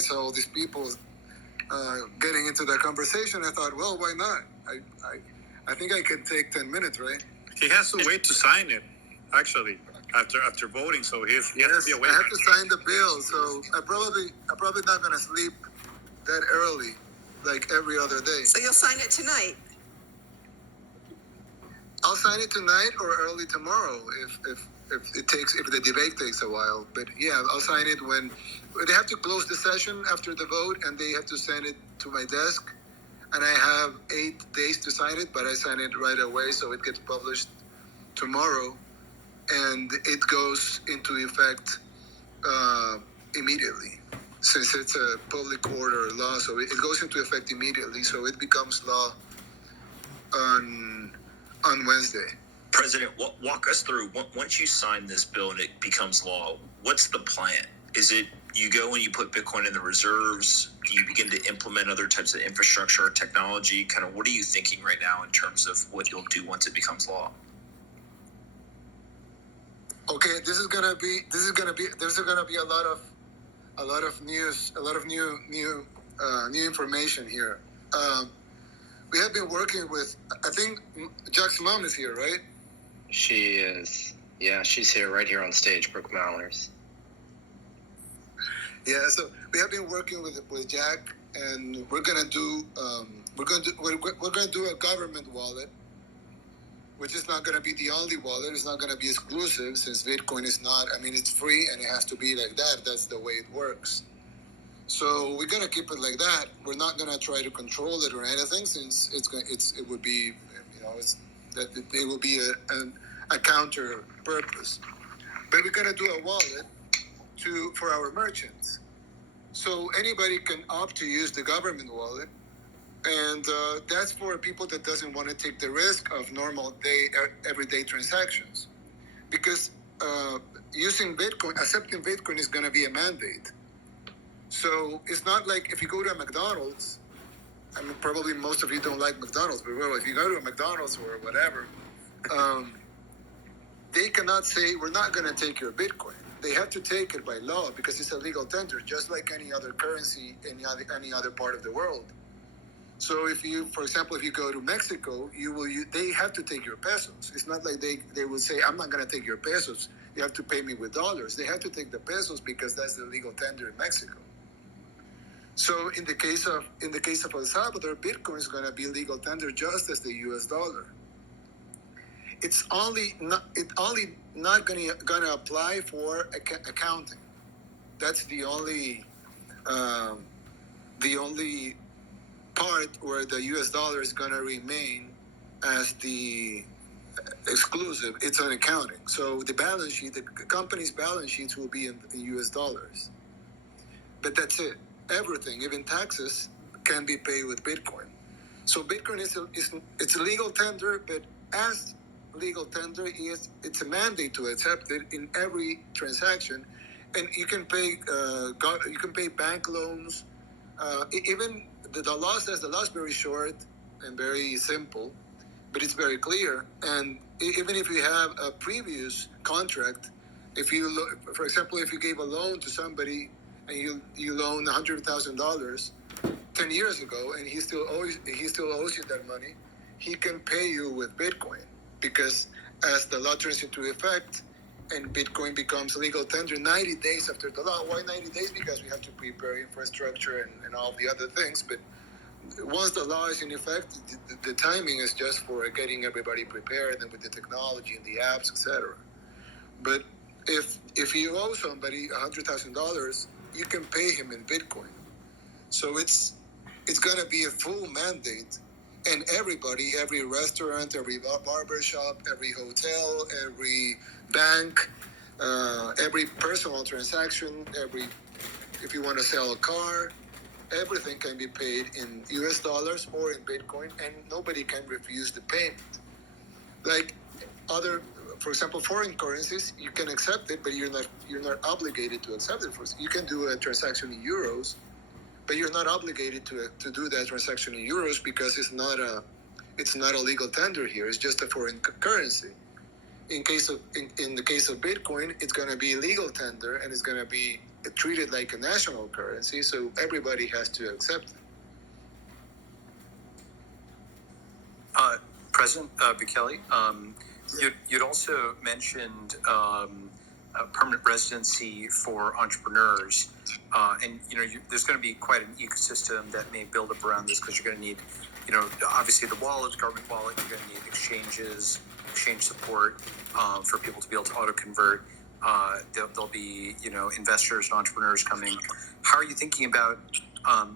I saw all these people getting into that conversation, I thought, well, why not? I think I can take 10 minutes, right? He has to wait to sign it, actually, after voting. So he has to be awake. I have to sign the bill, so I'm probably not going to sleep that early, like every other day. So you'll sign it tonight? I'll sign it tonight or early tomorrow if the debate takes a while. But yeah, I'll sign it when they have to close the session after the vote, and they have to send it to my desk. And I have 8 days to sign it, but I sign it right away, so it gets published tomorrow, and it goes into effect immediately, since it's a public order law. So it goes into effect immediately. So it becomes law on Wednesday. President, walk us through, once you sign this bill and it becomes law, what's the plan? Is it you go and you put Bitcoin in the reserves, you begin to implement other types of infrastructure or technology? Kind of what are you thinking right now in terms of what you'll do once it becomes law? Okay, there's gonna be a lot of news, a lot of new information here. We have been working with, I think Jack's mom is here, right? She is. Yeah, she's here, right here on stage, Brooke Mallers. Yeah, so we have been working with Jack, and we're gonna do a government wallet, which is not gonna be the only wallet. It's not gonna be exclusive, since Bitcoin is not. I mean, it's free and it has to be like that. That's the way it works. So we're gonna keep it like that. We're not gonna try to control it or anything, since it would be, it will be a counter purpose. But we're gonna do a wallet for our merchants. So anybody can opt to use the government wallet, and that's for people that doesn't want to take the risk of normal everyday transactions, because accepting Bitcoin is going to be a mandate. So it's not like if you go to a McDonald's. I mean, probably most of you don't like McDonald's, but well, if you go to a McDonald's or whatever, they cannot say, we're not going to take your Bitcoin. They have to take it by law, because it's a legal tender, just like any other currency in any other part of the world. So if you, for example, if you go to Mexico, they have to take your pesos. It's not like they will say, I'm not going to take your pesos. You have to pay me with dollars. They have to take the pesos, because that's the legal tender in Mexico. So in the case of El Salvador, Bitcoin is going to be legal tender just as the U.S. dollar. It's only not going to apply for accounting. That's the only part where the U.S. dollar is going to remain as the exclusive. It's on accounting. So the balance sheet, the company's balance sheets will be in U.S. dollars. But that's it. Everything, even taxes, can be paid with Bitcoin. So Bitcoin it's a legal tender, but as legal tender it's a mandate to accept it in every transaction, and you can pay bank loans. Even the law says, the law is very short and very simple, but it's very clear. And even if you have a previous contract, if you look, for example, if you gave a loan to somebody and you loan $100,000 10 years ago, and he still owes you that money, he can pay you with Bitcoin, because as the law turns into effect and Bitcoin becomes legal tender 90 days after the law. Why 90 days? Because we have to prepare infrastructure and all the other things. But once the law is in effect, the timing is just for getting everybody prepared, and with the technology and the apps, etc. But if you owe somebody $100,000, you can pay him in Bitcoin. So it's going to be a full mandate, and everybody, every restaurant, every barber shop, every hotel, every bank, every personal transaction, if you want to sell a car, everything can be paid in US dollars or in Bitcoin, and nobody can refuse the payment. Like for example, foreign currencies, you can accept it, but you're not obligated to accept it. You can do a transaction in euros, but you're not obligated to do that transaction in euros, because it's not a legal tender here. It's just a foreign currency. In the case of Bitcoin, it's going to be legal tender, and it's going to be treated like a national currency, so everybody has to accept it. President Bukele, you'd also mentioned permanent residency for entrepreneurs, and there's going to be quite an ecosystem that may build up around this because you're going to need, obviously the wallet, government wallet. You're going to need exchange support for people to be able to auto convert. There'll be investors and entrepreneurs coming. How are you thinking about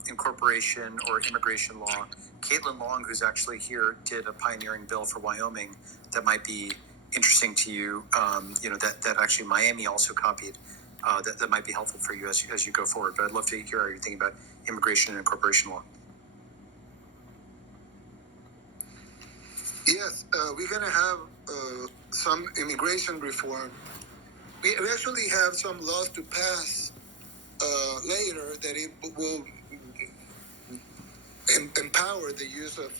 incorporation or immigration law? Caitlin Long, who's actually here, did a pioneering bill for Wyoming that might be interesting to you. That actually Miami also copied. That might be helpful for you as you go forward. But I'd love to hear how you're thinking about immigration and incorporation law. Yes, we're going to have some immigration reform. We actually have some laws to pass later that it will empower the use of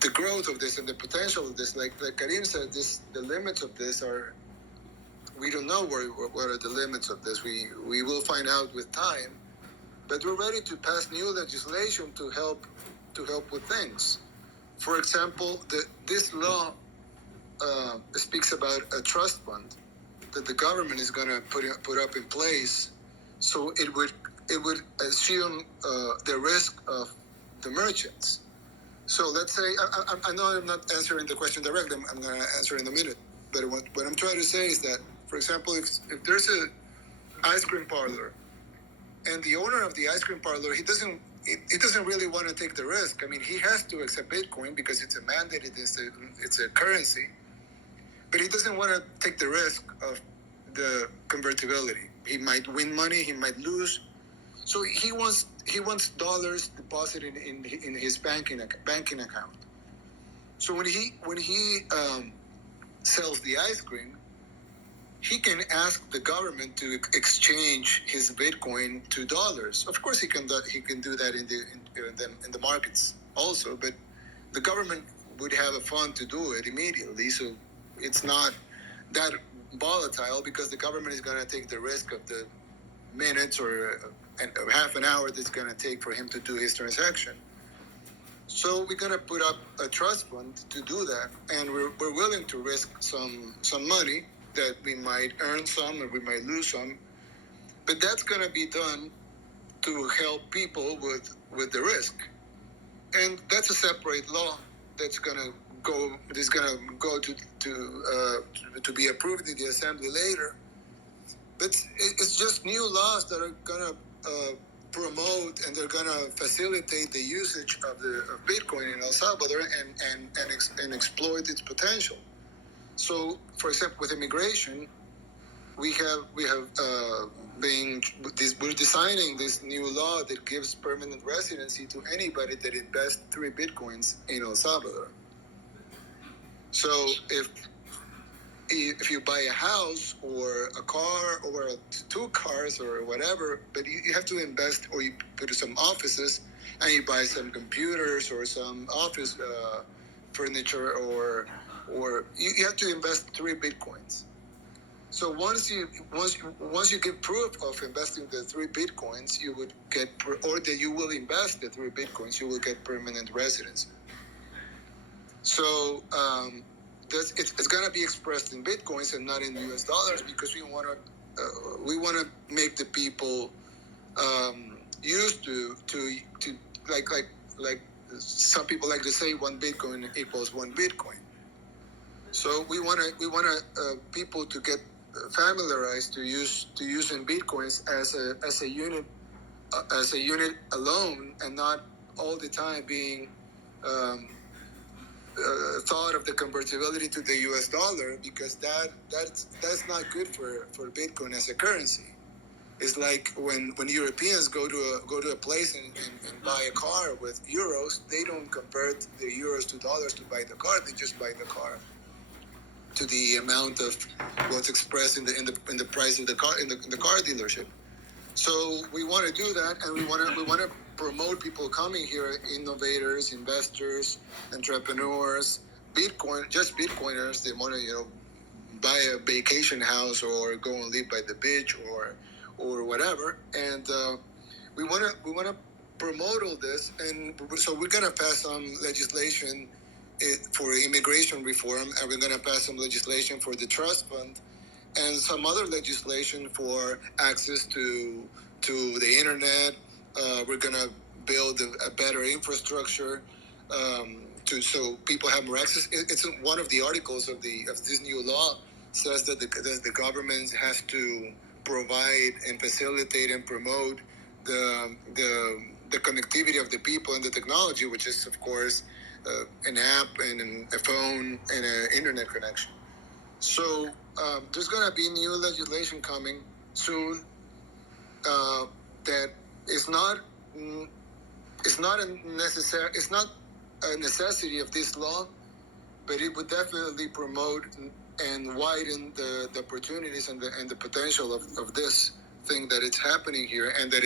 the growth of this and the potential of this. Like Karim said, the limits of this are, we don't know what are the limits of this. We will find out with time, but we're ready to pass new legislation to help with things. For example, this law speaks about a trust fund that the government is going to put up in place, so it would assume the risk of the merchants. So let's say, I know I'm not answering the question directly. I'm going to answer in a minute. But what I'm trying to say is that, for example, if there's an ice cream parlor, and the owner of the ice cream parlor, he doesn't really want to take the risk. I mean, he has to accept Bitcoin because it's a mandated, it's a currency, but he doesn't want to take the risk of the convertibility. He might win money, he might lose. So he wants dollars deposited in his banking account. So when he sells the ice cream, he can ask the government to exchange his Bitcoin to dollars. Of course, he can do that in the markets also, but the government would have a fund to do it immediately. So it's not that volatile because the government is going to take the risk of the minutes or half an hour that's going to take for him to do his transaction. So we're going to put up a trust fund to do that, and we're willing to risk some money that we might earn some or we might lose some, but that's going to be done to help people with the risk, and that's a separate law that's going to go to be approved in the assembly later. But it's just new laws that are going to promote and they're going to facilitate the usage of Bitcoin in El Salvador and exploit its potential. So, for example, with immigration, we're designing this new law that gives permanent residency to anybody that invests 3 Bitcoins in El Salvador. So if you buy a house or a car or 2 cars or whatever, but you have to invest, or you put some offices and you buy some computers or some office furniture, or you have to invest 3 Bitcoins. So once you give proof of investing the 3 Bitcoins, you would get, or that you will invest the 3 Bitcoins, you will get permanent residency. So it's going to be expressed in Bitcoins and not in US dollars, because we want to make the people used to like some people like to say 1 Bitcoin equals 1 Bitcoin. So we want people to get familiarized to using Bitcoins as a unit alone, and not all the time being thought of the convertibility to the US dollar, because that's not good for Bitcoin as a currency. It's like when Europeans go to a place and buy a car with euros, they don't convert the euros to dollars to buy the car. They just buy the car to the amount of what's expressed in the price of the car in the car dealership. So we want to do that, and we want to promote people coming here, innovators, investors, entrepreneurs, Bitcoiners. They want to buy a vacation house or go and live by the beach, or or whatever. And we want to promote all this, and so we're going to pass some legislation for immigration reform, and we're going to pass some legislation for the trust fund, and some other legislation for access to the internet. We're going to build a better infrastructure so people have more access. It's one of the articles of this new law says that the government has to provide and facilitate and promote the connectivity of the people and the technology, which is of course an app and a phone and an internet connection. So there's going to be new legislation coming soon that is not a necessity of this law, but it would definitely promote and widen the opportunities and the potential of this thing that it's happening here, and that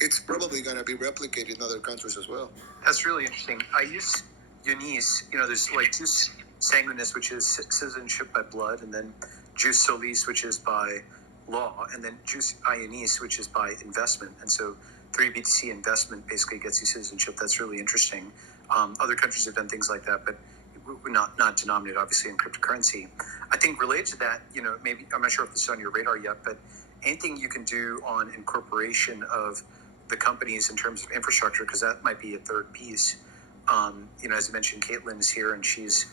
it's probably going to be replicated in other countries as well. That's really interesting. I use Eunice. There's like jus sanguinis, which is citizenship by blood, and then jus solis, which is by law, and then jus ionis, which is by investment. And so 3BTC investment basically gets you citizenship. That's really interesting. Other countries have done things like that, but not denominated obviously in cryptocurrency. I think related to that, maybe I'm not sure if this is on your radar yet, but anything you can do on incorporation of the companies in terms of infrastructure, because that might be a third piece. As I mentioned, Caitlin is here, and she's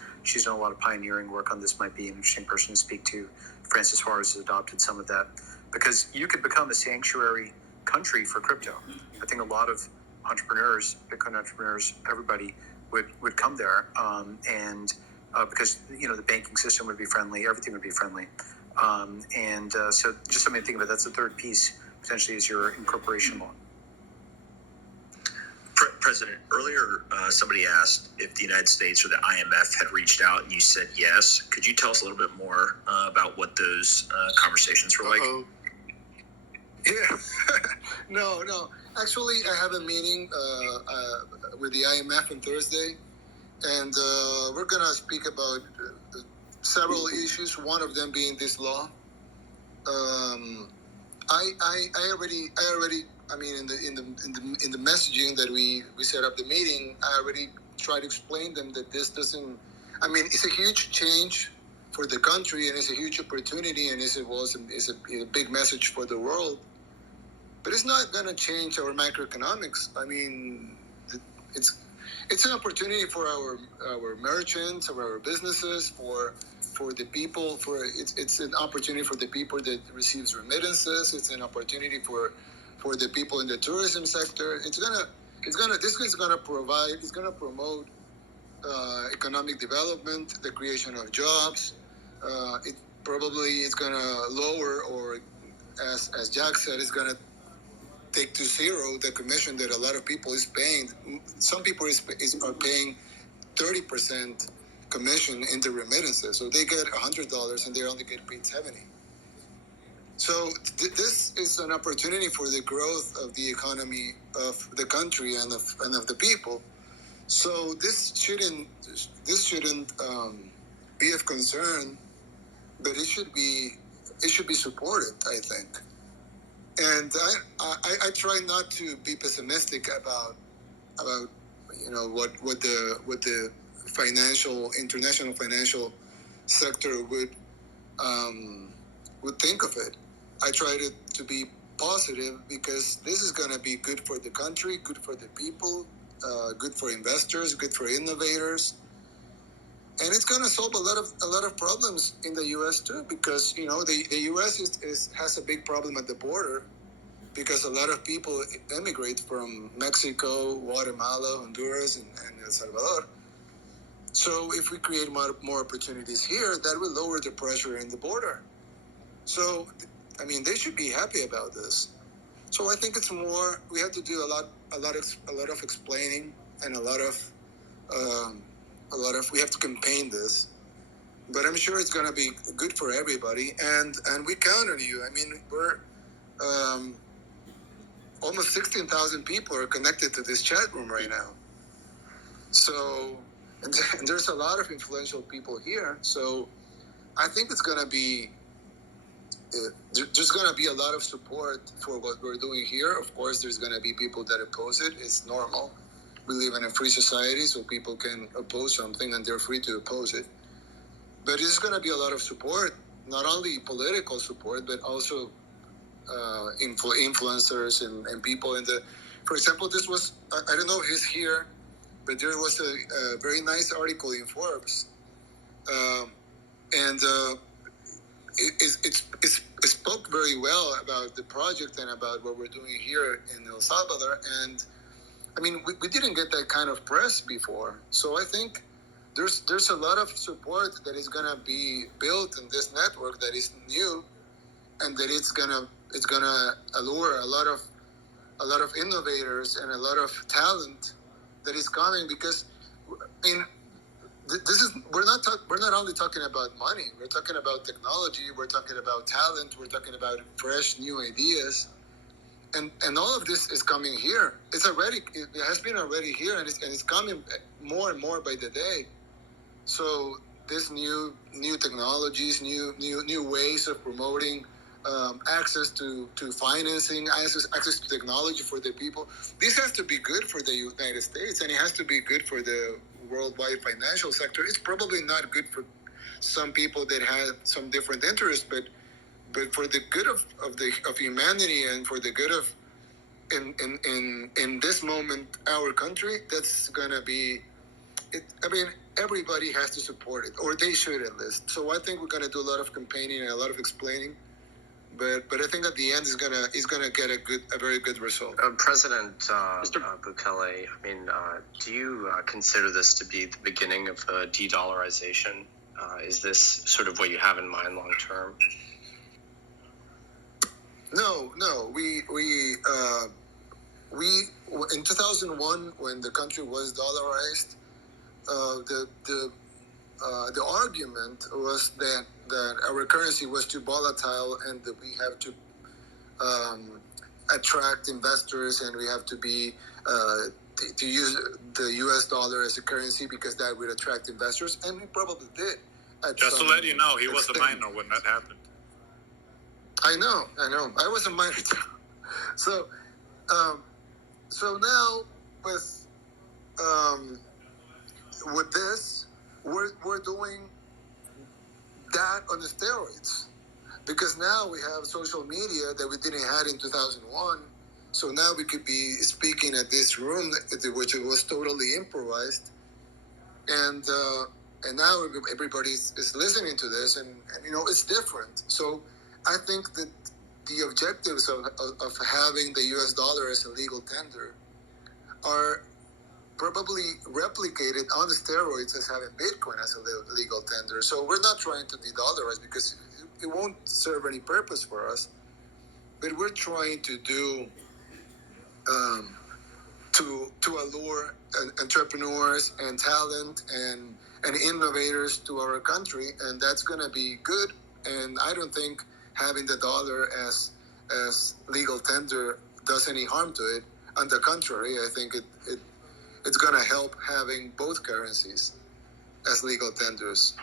done a lot of pioneering work on this. Might be an interesting person to speak to. Francis Suarez has adopted some of that, because you could become a sanctuary country for crypto. I think a lot of entrepreneurs, Bitcoin entrepreneurs, everybody would come there, and because the banking system would be friendly, everything would be friendly, so just something to think about. That's the third piece potentially, is your incorporation law. President, earlier somebody asked if the United States or the IMF had reached out, and you said yes. Could you tell us a little bit more about what those conversations were like? Yeah. No. Actually, I have a meeting with the IMF on Thursday, and we're going to speak about several issues, one of them being this law. I already in the messaging that we set up the meeting, I already tried to explain them that this doesn't. It's a huge change for the country, and it's a huge opportunity, and it's a big message for the world. But it's not going to change our macroeconomics. It's an opportunity for our merchants, or our businesses, for the people. It's an opportunity for the people that receives remittances. It's an opportunity for the people in the tourism sector. This is gonna promote economic development, the creation of jobs. It probably is gonna lower, or as Jack said, it's gonna take to zero the commission that a lot of people is paying. Some people are paying 30% commission in the remittances, so they get $100 and they only get paid $70. So this is an opportunity for the growth of the economy of the country and of the people. So this shouldn't be of concern, but it should be supported, I think. And I try not to be pessimistic about what the international financial sector would think of it. I try to be positive, because this is going to be good for the country, good for the people, good for investors, good for innovators, and it's going to solve a lot of problems in the U.S. too, because the U.S. has a big problem at the border, because a lot of people emigrate from Mexico, Guatemala, Honduras, and El Salvador. So if we create more opportunities here, that will lower the pressure in the border. So, they should be happy about this. So I think it's more, we have to do a lot of explaining, and we have to campaign this. But I'm sure it's going to be good for everybody, and we count on you. We're almost 16,000 people are connected to this chat room right now. So, and there's a lot of influential people here. So I think it's going to be there's going to be a lot of support for what we're doing here. Of course, there's going to be people that oppose it. It's normal. We live in a free society, so people can oppose something and they're free to oppose it. But there's going to be a lot of support, not only political support, but also influencers and people in the. For example, this was, I don't know if he's here, but there was a very nice article in Forbes. And it spoke very well about the project and about what we're doing here in El Salvador. And I mean, we didn't get that kind of press before. So I think there's a lot of support that is gonna be built in this network that is new, and that it's gonna allure a lot of innovators and a lot of talent that is coming. Because I mean, this is we're not only talking about money. We're talking about technology. We're talking about talent. We're talking about fresh new ideas, and all of this is coming here. It has been already here, and it's coming more and more by the day. So this new technologies, new ways of promoting access to financing, access to technology for the people. This has to be good for the United States, and it has to be good for the worldwide financial sector. It's probably not good for some people that have some different interests, but for the good of humanity, and for the good of in this moment our country, that's gonna be it. I mean, everybody has to support it, or they should at least. So I think we're gonna do a lot of campaigning and a lot of explaining. But I think at the end he's gonna get a very good result. President Bukele, I mean, do you consider this to be the beginning of de-dollarization? Is this sort of what you have in mind long term? No. We in 2001, when the country was dollarized, the argument was that our currency was too volatile, and that we have to attract investors, and we have to be to use the U.S. dollar as a currency, because that would attract investors, and we probably did. Just to let you know, he was a minor when that happened. I know. I was a minor too. So now with this, we're doing that on the steroids, because now we have social media that we didn't have in 2001. So now we could be speaking at this room, which was totally improvised, and now everybody is listening to this, and it's different. So I think that the objectives of having the U.S. dollar as a legal tender are probably replicated on the steroids as having Bitcoin as a legal tender. So we're not trying to de-dollarize, because it won't serve any purpose for us. But we're trying to do to allure entrepreneurs and talent and innovators to our country, and that's going to be good. And I don't think having the dollar as legal tender does any harm to it. On the contrary, I think it's going to help having both currencies as legal tenders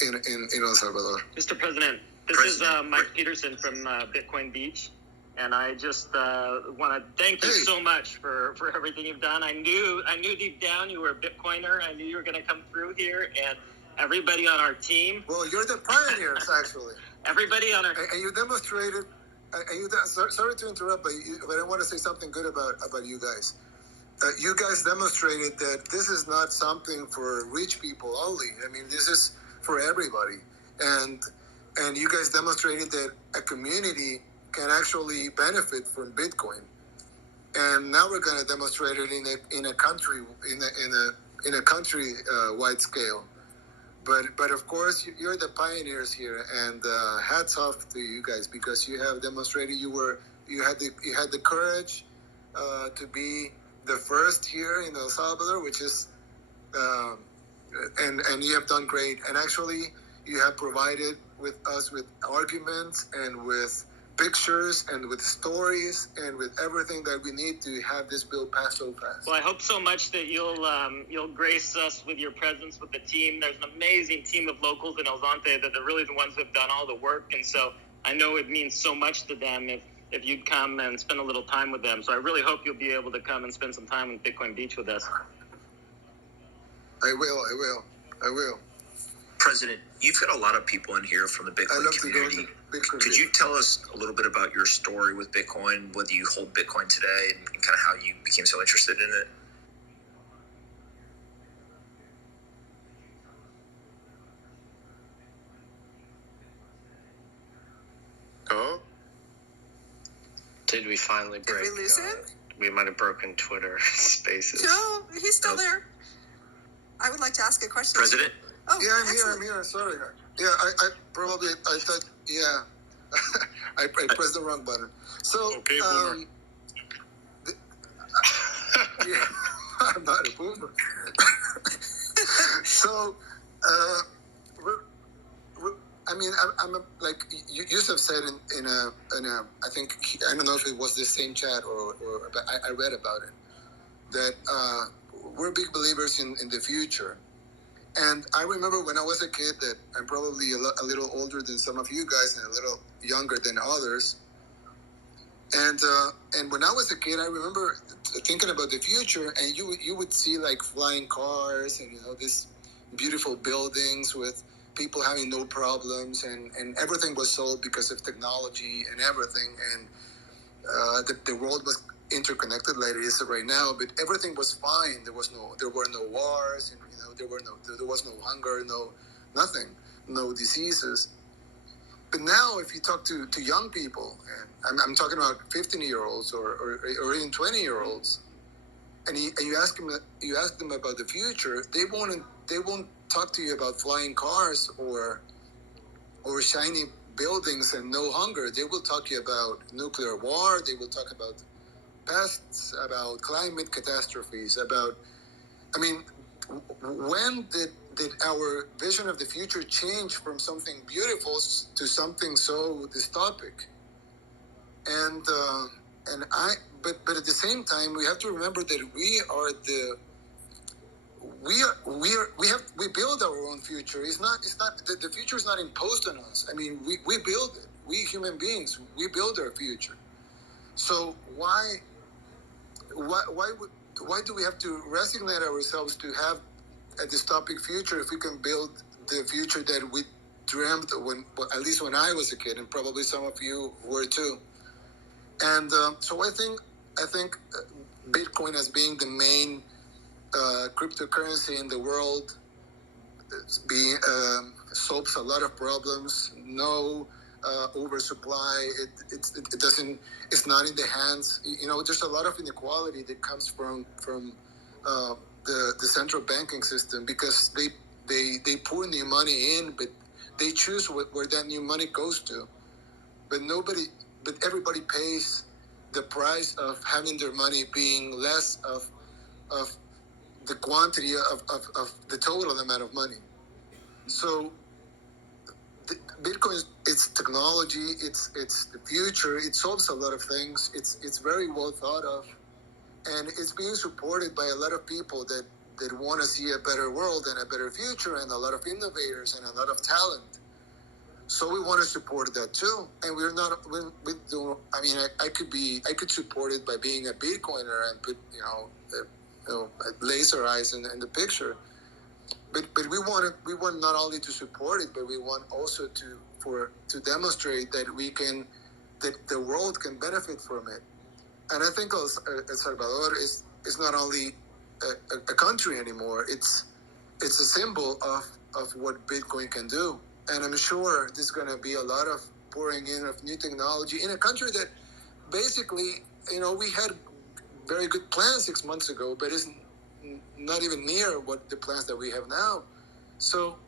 in El Salvador. Mr. President, this is Mike Peterson from Bitcoin Beach, and I just want to thank you so much for everything you've done. I knew deep down you were a Bitcoiner. I knew you were going to come through here, and everybody on our team. Well, you're the pioneers, actually. Everybody on our and you demonstrated. Sorry to interrupt, but I want to say something good about you guys. You guys demonstrated that this is not something for rich people only. I mean, this is for everybody, and you guys demonstrated that a community can actually benefit from Bitcoin. And now we're going to demonstrate it in a country in a country wide scale. But of course, you're the pioneers here, and hats off to you guys, because you have demonstrated you had the courage to be the first here in El Salvador, which is and you have done great. And actually, you have provided with us with arguments and with pictures and with stories and with everything that we need to have this bill passed so fast. Well, I hope so much that you'll grace us with your presence with the team. There's an amazing team of locals in El Zonte that are really the ones who have done all the work, and so I know it means so much to them if you'd come and spend a little time with them. So I really hope you'll be able to come and spend some time in Bitcoin Beach with us. I will. President, you've got a lot of people in here from the Bitcoin community. Could you tell us a little bit about your story with Bitcoin, whether you hold Bitcoin today, and kind of how you became so interested in it? Oh? Did we finally break? Did we lose him? We might have broken Twitter Spaces. No, he's still there. I would like to ask a question. President? Oh, yeah, I'm here. Sorry. Yeah, I thought, yeah. I pressed the wrong button. So, okay, boomer. Yeah, I'm not a boomer. So, I'm like Yusuf said in a I think I don't know if it was the same chat or but I read about it that we're big believers in the future. And I remember when I was a kid that I'm probably a little older than some of you guys and a little younger than others. And when I was a kid, I remember thinking about the future, and you would see like flying cars and these beautiful buildings with people having no problems, and everything was solved because of technology and everything, and the world was interconnected like it is right now, but everything was fine. There were no wars, and there was no hunger, nothing, no diseases. But now, if you talk to young people, and I'm talking about 15-year-olds or even 20-year-olds, and you ask them about the future, they won't talk to you about flying cars or shiny buildings and no hunger. They will talk to you about nuclear war. They will talk about pests, about climate catastrophes, when did our vision of the future change from something beautiful to something so dystopic? But at the same time, we have to remember that we build our own future. It's not the future is not imposed on us. We build it. We human beings, we build our future. So why do we have to resignate ourselves to have a dystopic future if we can build the future that we dreamt at least when I was a kid, and probably some of you were too? And so I think Bitcoin as being the main cryptocurrency in the world solves a lot of problems. No oversupply. It doesn't. It's not in the hands. There's a lot of inequality that comes from the central banking system, because they pour new money in, but they choose where that new money goes to. But everybody pays the price of having their money being less of the quantity of the total amount of money. So Bitcoin, it's technology, it's the future. It solves a lot of things. It's very well thought of, and it's being supported by a lot of people that want to see a better world and a better future, and a lot of innovators and a lot of talent. So we want to support that too. And we're not. We do. I could support it by being a Bitcoiner and put laser eyes in the picture. But we want not only to support it, but we want also to demonstrate that the world can benefit from it. And I think El Salvador is not only a country anymore. It's a symbol of what Bitcoin can do. And I'm sure there's going to be a lot of pouring in of new technology in a country that basically, we had very good plans 6 months ago, but isn't not even near what the plans that we have now. So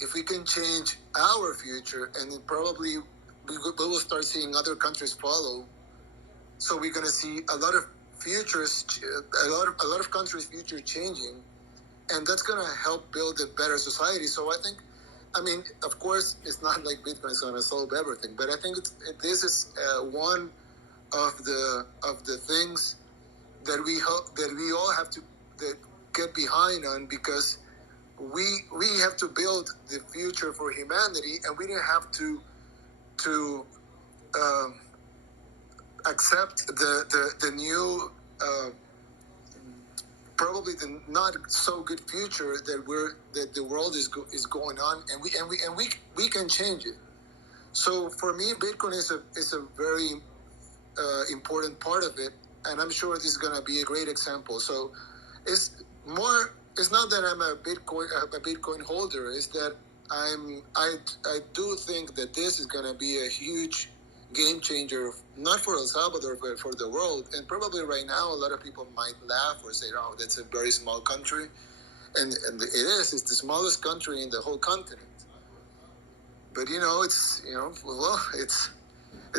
if we can change our future, and probably we will start seeing other countries follow. So we're going to see a lot of countries' future changing, and that's going to help build a better society. So I think I mean, of course, it's not like Bitcoin is going to solve everything, but I think this is one of the things that we all have to get behind on, because we have to build the future for humanity, and we didn't have to accept the new probably the not so good future that the world is going on, and we can change it. So for me, Bitcoin is a very important part of it, and I'm sure this is going to be a great example. So it's not that I'm a Bitcoin holder. It's that I do think that this is going to be a huge game changer, not for El Salvador, but for the world. And probably right now, a lot of people might laugh or say, "Oh, that's a very small country," and it is. It's the smallest country in the whole continent. But it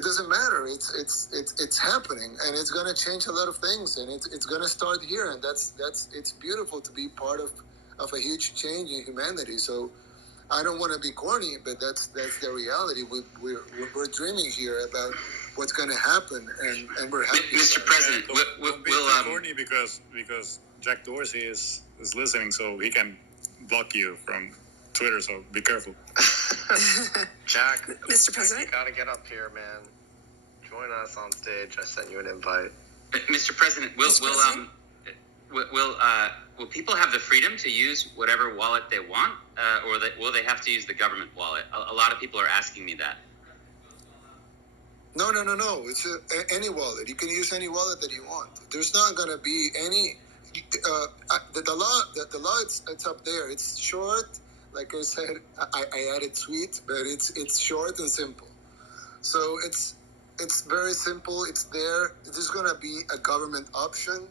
doesn't matter. It's happening, and it's going to change a lot of things, and it's going to start here, and it's beautiful to be part of a huge change in humanity. So I don't want to be corny, but that's the reality. We're dreaming here about what's going to happen, and we're happy. Mr. President, we'll be corny because Jack Dorsey is listening, so he can block you from Twitter. So be careful. Jack, Mr. President, you gotta get up here, man. Join us on stage. I sent you an invite. Mr. President, will people have the freedom to use whatever wallet they want, or will they have to use the government wallet? A lot of people are asking me that. No. It's any wallet. You can use any wallet that you want. There's not going to be any. The law. It's up there. It's short. Like I said, I added sweet, but it's short and simple. So it's very simple. It's there. There's going to be a government option.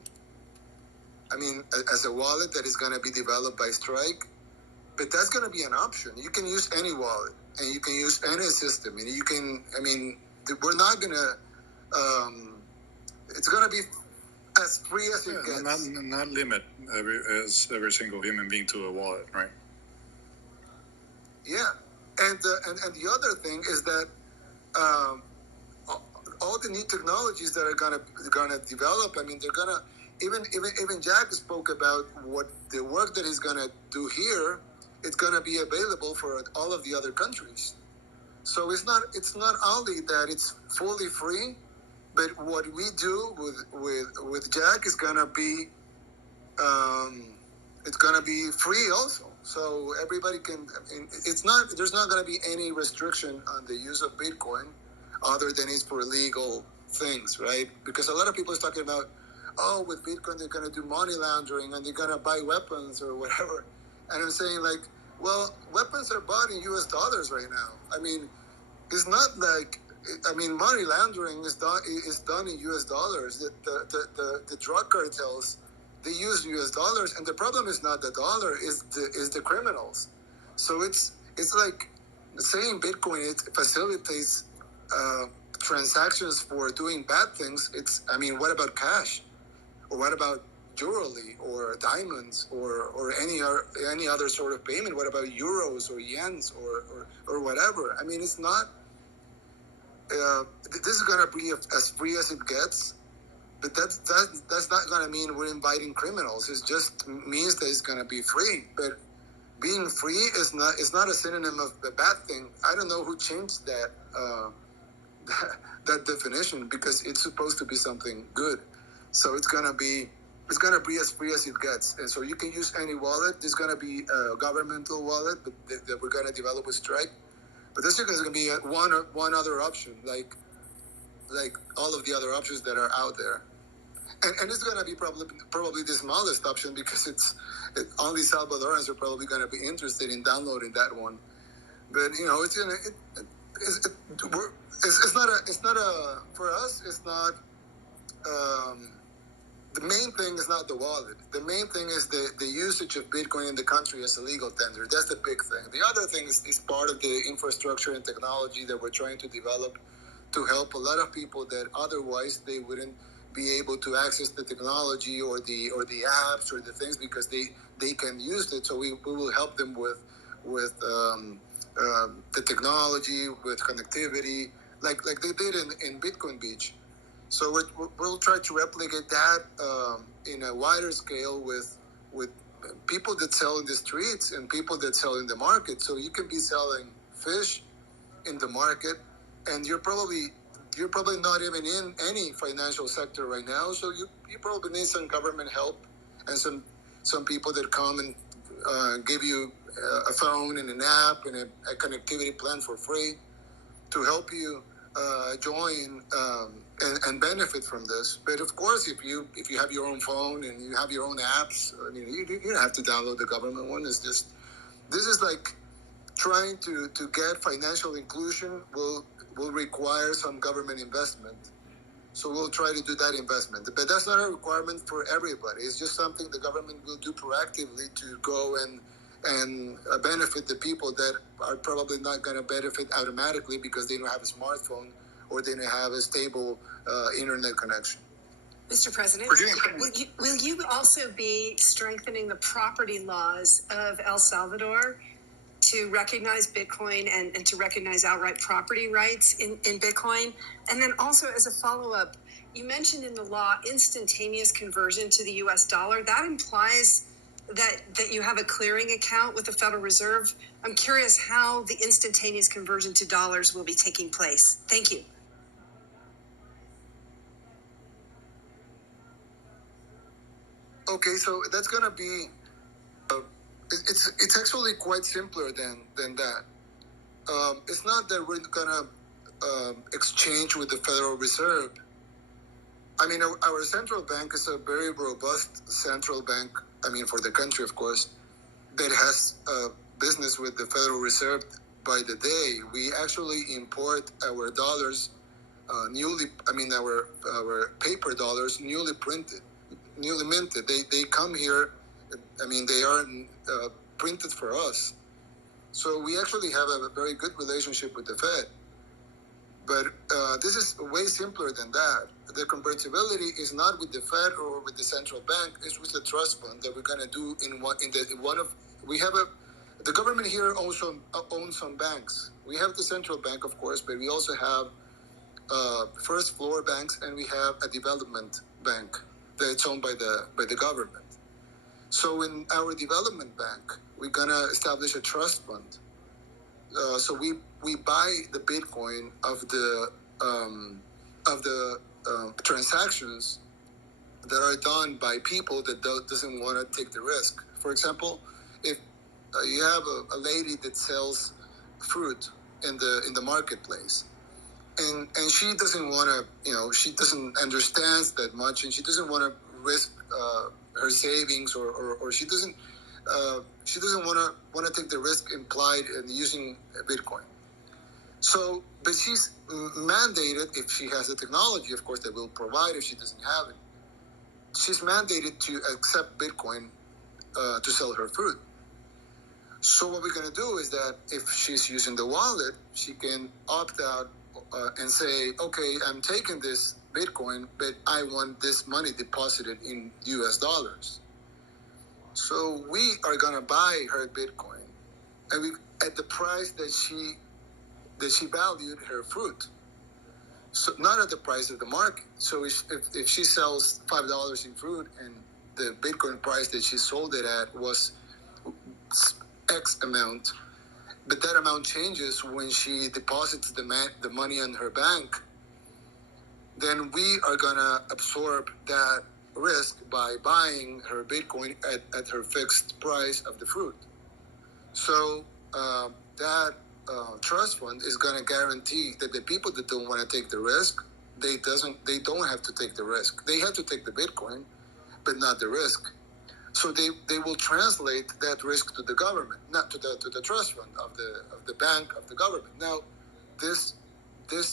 I mean, as a wallet that is going to be developed by Strike, but that's going to be an option. You can use any wallet, and you can use any system, and you can. I mean, we're not going to. It's going to be as free as it gets. Not limit every single human being to a wallet, right? Yeah, and the other thing is that all the new technologies that are gonna develop. I mean, they're gonna even Jack spoke about what the work that he's gonna do here. It's gonna be available for all of the other countries. So it's not only that it's fully free, but what we do with Jack is gonna be it's gonna be free also. So everybody can. I mean, there's not gonna be any restriction on the use of Bitcoin, other than it's for legal things, right? Because a lot of people are talking about, oh, with Bitcoin they're gonna do money laundering and they're gonna buy weapons or whatever. And I'm saying, like, well, weapons are bought in U.S. dollars right now. I mean, it's not like. I mean, money laundering is done in U.S. dollars. The drug cartels, they use U.S. dollars, and the problem is not the dollar, is the criminals. So it's like saying Bitcoin, it facilitates transactions for doing bad things. I mean, what about cash, or what about jewelry or diamonds or any other sort of payment? What about euros or yens or whatever? I mean, it's not. This is gonna be as free as it gets. But that's not going to mean we're inviting criminals. It just means that it's going to be free. But being free is not a synonym of a bad thing. I don't know who changed that that definition, because it's supposed to be something good. So it's going to be as free as it gets. And so you can use any wallet. There's going to be a governmental wallet that we're going to develop with Strike. But this is going to be one other option, like all of the other options that are out there. And it's going to be probably the smallest option, because only Salvadorans are probably going to be interested in downloading that one. But it's not for us. It's not the main thing is not the wallet. The main thing is the usage of Bitcoin in the country as a legal tender. That's the big thing. The other thing is part of the infrastructure and technology that we're trying to develop to help a lot of people that otherwise they wouldn't be able to access the technology or the apps or the things, because they can use it. So we will help them with the technology with connectivity, like they did in Bitcoin Beach. So we'll try to replicate that in a wider scale with people that sell in the streets and people that sell in the market. So you can be selling fish in the market, and you're probably not even in any financial sector right now. So you probably need some government help and some people that come and give you a phone and an app and a connectivity plan for free to help you join and benefit from this. But of course, if you have your own phone and you have your own apps, I mean, you don't have to download the government one. It's just, this is like trying to get financial inclusion will require some government investment. So we'll try to do that investment. But that's not a requirement for everybody. It's just something the government will do proactively to go and benefit the people that are probably not going to benefit automatically because they don't have a smartphone or they don't have a stable internet connection. Mr. President, will you also be strengthening the property laws of El Salvador to recognize Bitcoin and to recognize outright property rights in Bitcoin? And then also, as a follow-up, you mentioned in the law instantaneous conversion to the US dollar. That implies that you have a clearing account with the Federal Reserve. I'm curious how the instantaneous conversion to dollars will be taking place. Thank you. Okay, so that's going to be, it's actually quite simpler than that. It's not that we're going to exchange with the Federal Reserve. I mean, our central bank is a very robust central bank, I mean, for the country, of course, that has business with the Federal Reserve by the day. We actually import our dollars our paper dollars newly printed, newly minted. They come here, I mean, they are printed for us. So we actually have a very good relationship with the Fed. But this is way simpler than that. The convertibility is not with the Fed or with the central bank. It's with the trust fund that we're going to do the government here also owns some banks. We have the central bank, of course, but we also have first floor banks, and we have a development bank that's owned by the government. So in our development bank, we're going to establish a trust fund. So we buy the Bitcoin of the transactions that are done by people that doesn't want to take the risk. For example, if you have a lady that sells fruit in the marketplace, and she doesn't want to, she doesn't understand that much, and she doesn't want to risk her savings, or she doesn't want to take the risk implied in using Bitcoin. So, but she's mandated, if she has the technology, of course, that will provide. If she doesn't have it, she's mandated to accept Bitcoin to sell her fruit. So what we're going to do is that if she's using the wallet, she can opt out and say, okay, I'm taking this Bitcoin, but I want this money deposited in US dollars. So we are going to buy her Bitcoin and at the price that she valued her fruit. So not at the price of the market. So if she sells $5 in fruit and the Bitcoin price that she sold it at was X amount, but that amount changes when she deposits the money in her bank, then we are going to absorb that risk by buying her Bitcoin at her fixed price of the fruit. So that trust fund is going to guarantee that the people that don't want to take the risk, they don't have to take the risk. They have to take the Bitcoin, but not the risk. So they will translate that risk to the government, not to the trust fund of the bank of the government. Now, this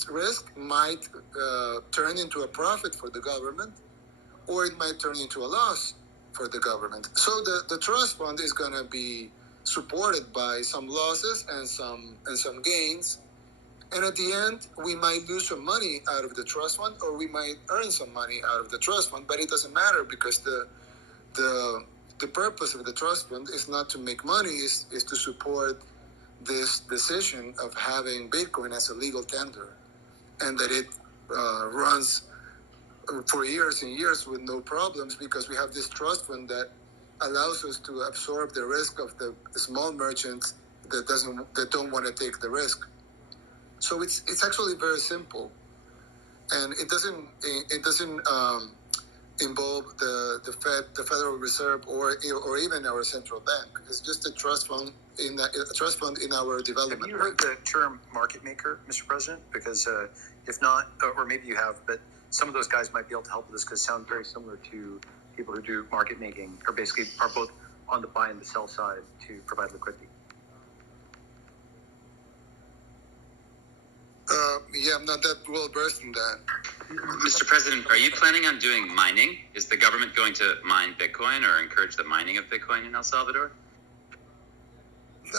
risk might turn into a profit for the government, or it might turn into a loss for the government. So the trust fund is going to be supported by some losses and some gains, and at the end we might lose some money out of the trust fund, or we might earn some money out of the trust fund. But it doesn't matter, because the purpose of the trust fund is not to make money, is to support this decision of having Bitcoin as a legal tender, and that it runs for years and years with no problems, because we have this trust fund that allows us to absorb the risk of the small merchants that don't want to take the risk. So it's actually very simple, and it doesn't involve the Federal Reserve or even our central bank. It's just a trust fund in our development. Have you heard the term market maker, Mr. President? Because if not, or maybe you have, but some of those guys might be able to help with this, because it sounds very similar to people who do market making, or basically are both on the buy and the sell side to provide liquidity. Yeah, I'm not that well versed in that. Mr. President, are you planning on doing mining? Is the government going to mine Bitcoin or encourage the mining of Bitcoin in El Salvador?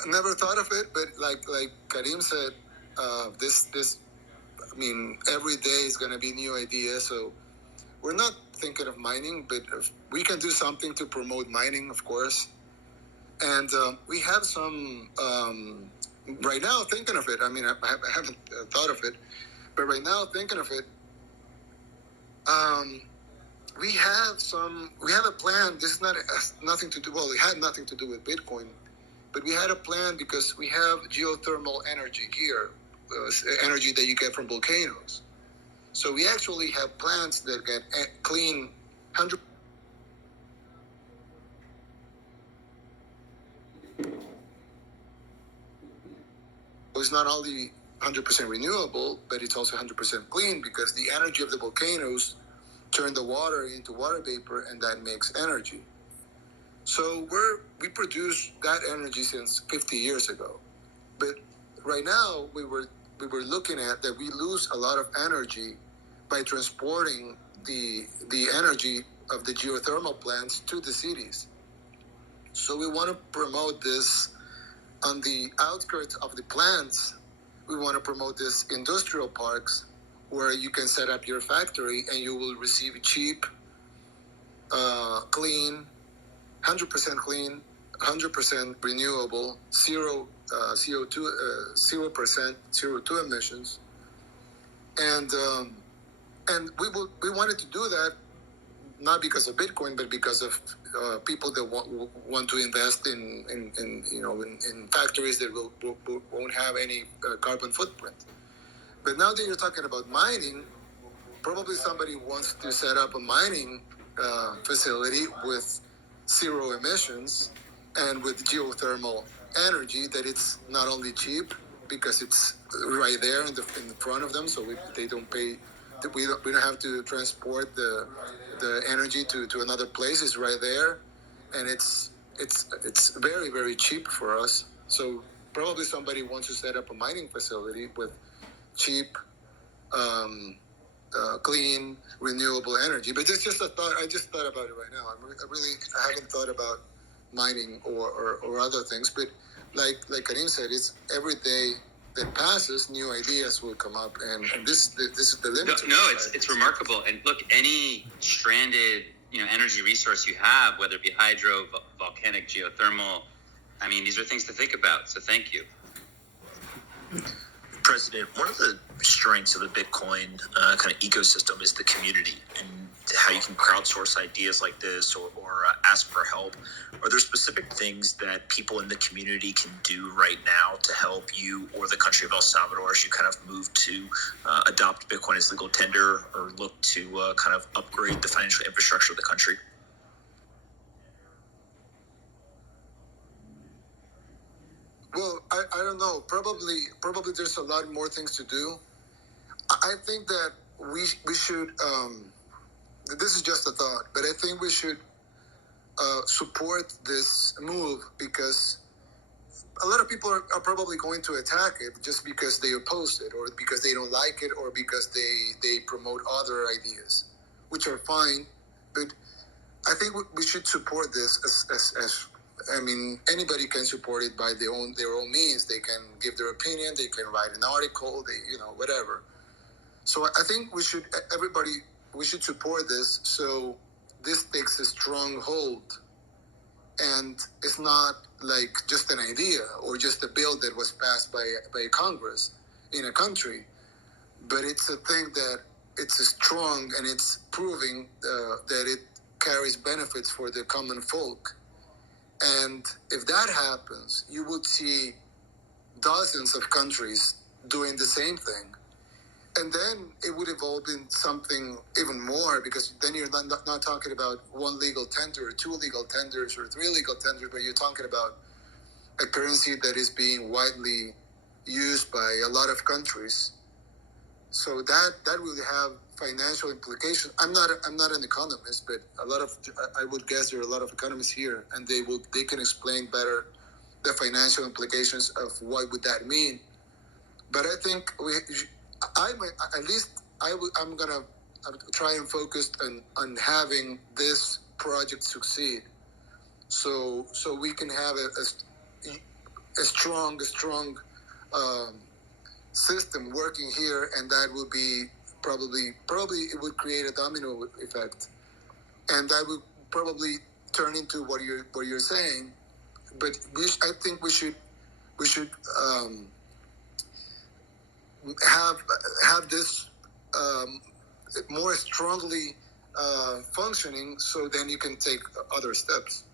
Never thought of it, but like Karim said, every day is going to be new ideas. So we're not thinking of mining, but we can do something to promote mining, of course. And we have some right now thinking of it. I haven't thought of it, but right now thinking of it, we have a plan. This is nothing to do. Well, it had nothing to do with Bitcoin, but we had a plan because we have geothermal energy here, energy that you get from volcanoes. So we actually have plants that get clean 100%. It's not only 100% renewable, but it's also 100% clean, because the energy of the volcanoes turn the water into water vapor, and that makes energy. So we produce that energy since 50 years ago. But right now we were looking at that we lose a lot of energy by transporting the energy of the geothermal plants to the cities. So we want to promote this on the outskirts of the plants. We want to promote this industrial parks where you can set up your factory and you will receive cheap, clean, 100% clean, 100% renewable, zero CO2, 0% CO2 emissions, and we wanted to do that not because of Bitcoin, but because of people that want to invest in factories that won't have any carbon footprint. But now that you're talking about mining, probably somebody wants to set up a mining facility with zero emissions and with geothermal energy, that it's not only cheap because it's right there in the front of them, so they don't pay. We don't have to transport the energy to another place. It's right there, and it's very, very cheap for us. So probably somebody wants to set up a mining facility with cheap, clean, renewable energy. But it's just a thought. I just thought about it right now. I haven't thought about mining or other things. But like Karim said, it's every day that passes, new ideas will come up, and this is the limit. No, it's remarkable. And look, any stranded energy resource you have, whether it be hydro, volcanic, geothermal, these are things to think about. So thank you. President, one of the strengths of the Bitcoin kind of ecosystem is the community, and how you can crowdsource ideas like this or ask for help. Are there specific things that people in the community can do right now to help you or the country of El Salvador as you kind of move to adopt Bitcoin as legal tender, or look to kind of upgrade the financial infrastructure of the country? Well, I don't know. Probably there's a lot more things to do. I think that we should. This is just a thought, but I think we should support this move, because a lot of people are probably going to attack it just because they oppose it, or because they don't like it, or because they promote other ideas, which are fine. But I think we should support this as anybody can support it by their own means. They can give their opinion. They can write an article. Whatever. So I think we should support this, so this takes a strong hold And it's not like just an idea or just a bill that was passed by Congress in a country, but it's a thing that it's strong and it's proving that it carries benefits for the common folk. And if that happens, you would see dozens of countries doing the same thing. And then it would evolve in something even more, because then you're not talking about one legal tender or two legal tenders or three legal tenders, but you're talking about a currency that is being widely used by a lot of countries. So that will have financial implications. I'm not an economist, but I would guess there are a lot of economists here, and they can explain better the financial implications of what would that mean. But I think I'm gonna try and focus on having this project succeed, so we can have a strong system working here, and that would be probably it would create a domino effect, and that would probably turn into what you're saying. But I think we should have this more strongly functioning, so then you can take other steps.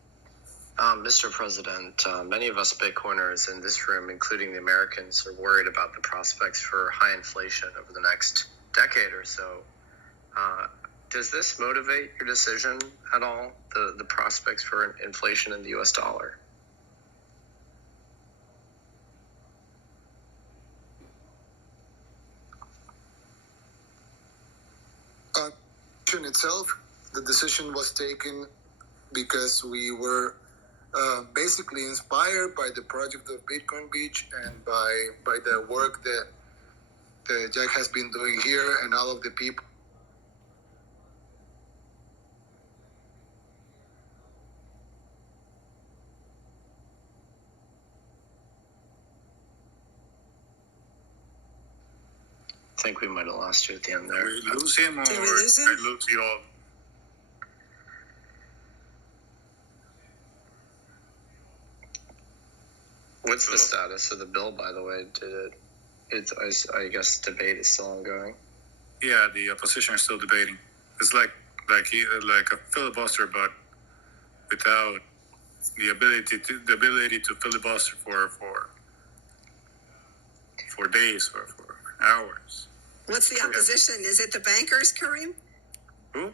Mr. President, many of us Bitcoiners in this room, including the Americans, are worried about the prospects for high inflation over the next decade or so. Does this motivate your decision at all, the prospects for inflation in the U.S. dollar? Itself, the decision was taken because we were basically inspired by the project of Bitcoin Beach and by the work that Jack has been doing here and all of the people. I think we might have lost you at the end there. Did we lose him, or Did we lose him? I lose you all? What's the status of the bill, by the way? I guess debate is still ongoing. Yeah, the opposition is still debating. It's like a filibuster, but without the ability to filibuster for days or for hours. What's the opposition? Is it the bankers, Kareem? Who?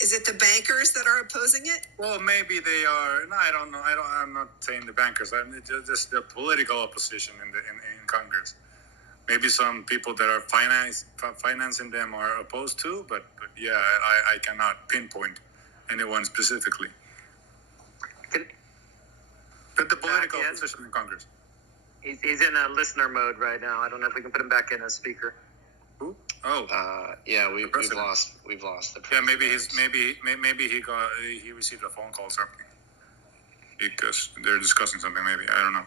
Is it the bankers that are opposing it? Well, maybe they are. No, I don't know. I'm not saying the bankers. I mean, just the political opposition in Congress. Maybe some people that are financing them are opposed to, but yeah, I cannot pinpoint anyone specifically. But the political opposition in Congress. He's in a listener mode right now. I don't know if we can put him back in as speaker. Who? Oh. Yeah, we've lost the president. Yeah, maybe he received a phone call or something, because they're discussing something. Maybe, I don't know.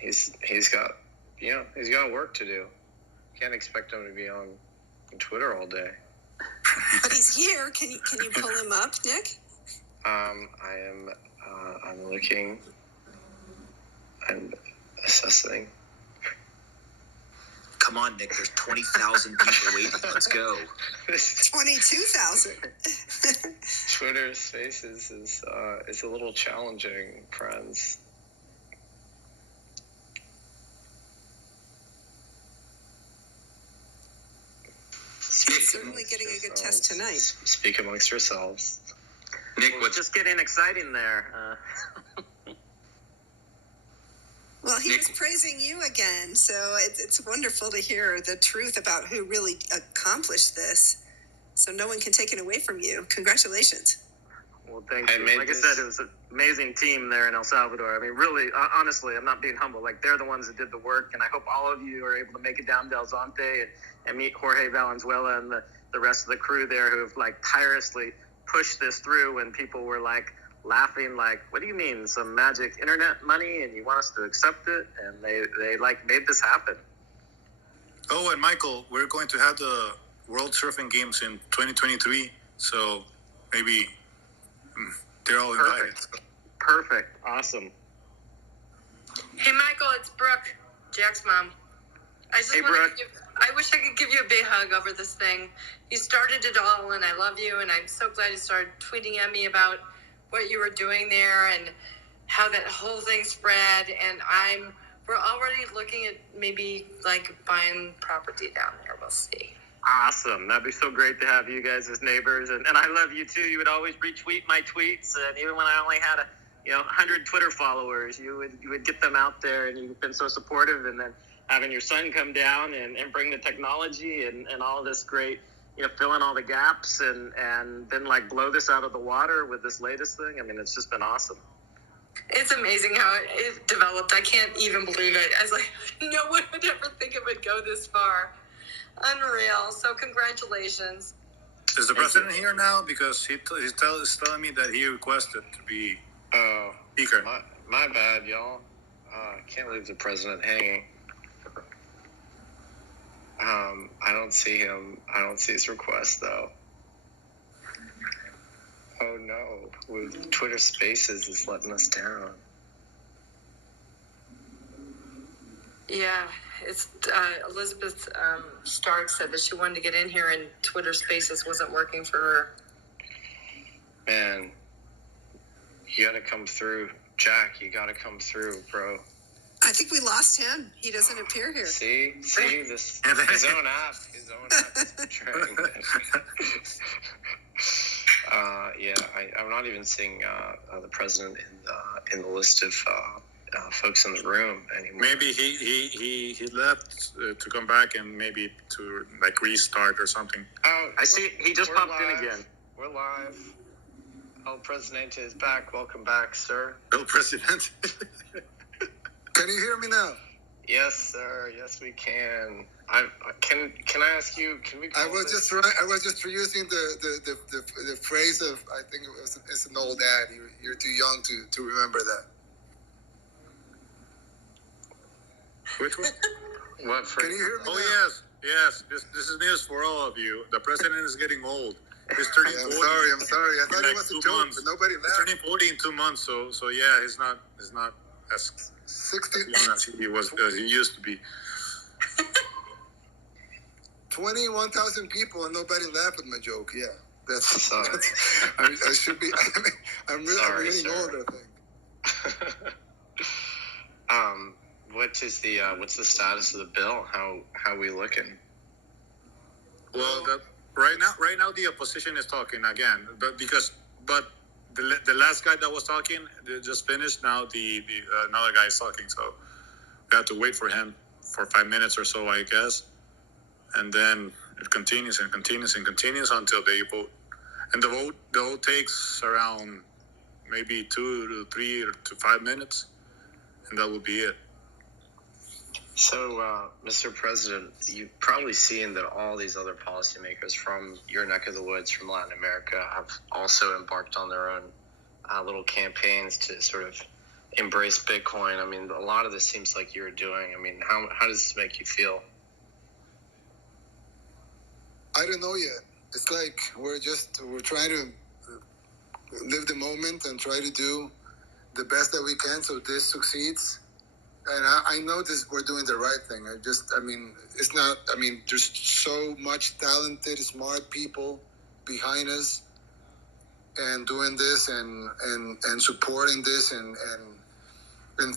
He's got work to do. Can't expect him to be on Twitter all day. But he's here. Can you pull him up, Nick? I'm looking. I'm assessing. Come on, Nick. There's 20,000 people waiting. Let's go. 22,000. Twitter Spaces is a little challenging, friends. Certainly getting a good test tonight. Speak amongst yourselves. Nick, It's just getting exciting there. Well, he was praising you again, so it's wonderful to hear the truth about who really accomplished this. So no one can take it away from you. Congratulations. Well, thank you. Like I said, it was an amazing team there in El Salvador. I mean, really, honestly, I'm not being humble. Like, they're the ones that did the work, and I hope all of you are able to make it down Del Zonte and meet Jorge Valenzuela and the rest of the crew there who have, like, tirelessly pushed this through when people were, like, laughing, like, what do you mean, some magic internet money, and you want us to accept it? And they like, made this happen. Oh, and Michael, we're going to have the World Surfing Games in 2023, so maybe they're all invited. Perfect. Awesome. Hey, Michael, it's Brooke, Jack's mom. I just Hey, want Brooke. to I wish I could give you a big hug over this thing. You started it all, and I love you, and I'm so glad you started tweeting at me about what you were doing there and how that whole thing spread. And we're already looking at maybe like buying property down there. We'll see. Awesome. That'd be so great to have you guys as neighbors. And I love you too. You would always retweet my tweets. And even when I only had 100 Twitter followers, you would get them out there, and you've been so supportive. And then having your son come down and bring the technology and all this great, fill in all the gaps and then like blow this out of the water with this latest thing. I mean, it's just been awesome. It's amazing how it developed. I can't even believe it. I was like, no one would ever think it would go this far. Unreal. So congratulations. Is the president here now? Because he's telling me that he requested to be speaker. My bad, y'all. Can't leave the president hanging. I don't see him. I don't see his request, though. Oh, no. With Twitter Spaces is letting us down. Yeah, it's Elizabeth Stark said that she wanted to get in here and Twitter Spaces wasn't working for her. Man, you gotta come through. Jack, you gotta come through, bro. I think we lost him. He doesn't appear here. See, this his own app is betraying this. I'm not even seeing the president in the list of folks in the room anymore. Maybe he left to come back and maybe to like restart or something. Oh, I see. He just popped in again. We're live. El Presidente is back. Welcome back, sir. El Presidente. Can you hear me now? Yes, sir. Yes, we can. Can I ask you? Can we? I was just using the phrase of, I think it's an old ad. You're too young to remember that. Which one? What phrase? Can you hear me? Oh yes. This is news for all of you. The president is getting old. He's turning 40. I'm sorry. I thought it was a joke, but nobody He's laughed. turning 40 in 2 months. So yeah, he's not as 60, young as he was. He used to be. 21,000 people and nobody laughed at my joke. Yeah, that's. I should be. I'm really sir. old, I think. What's the status of the bill? How we looking? Well, right now the opposition is talking again, but the last guy that was talking just finished. Now the another guy is talking, so we have to wait for him for 5 minutes or so, I guess, and then it continues and continues and continues until they vote. And the vote takes around maybe 2 to 3 to 5 minutes, and that will be it. So, Mr. President, you've probably seen that all these other policymakers from your neck of the woods, from Latin America, have also embarked on their own little campaigns to sort of embrace Bitcoin. I mean, a lot of this seems like you're doing. I mean, how does this make you feel? I don't know yet. It's like we're trying to live the moment and try to do the best that we can so this succeeds. And I know we're doing the right thing. There's so much talented, smart people behind us and doing this and supporting this and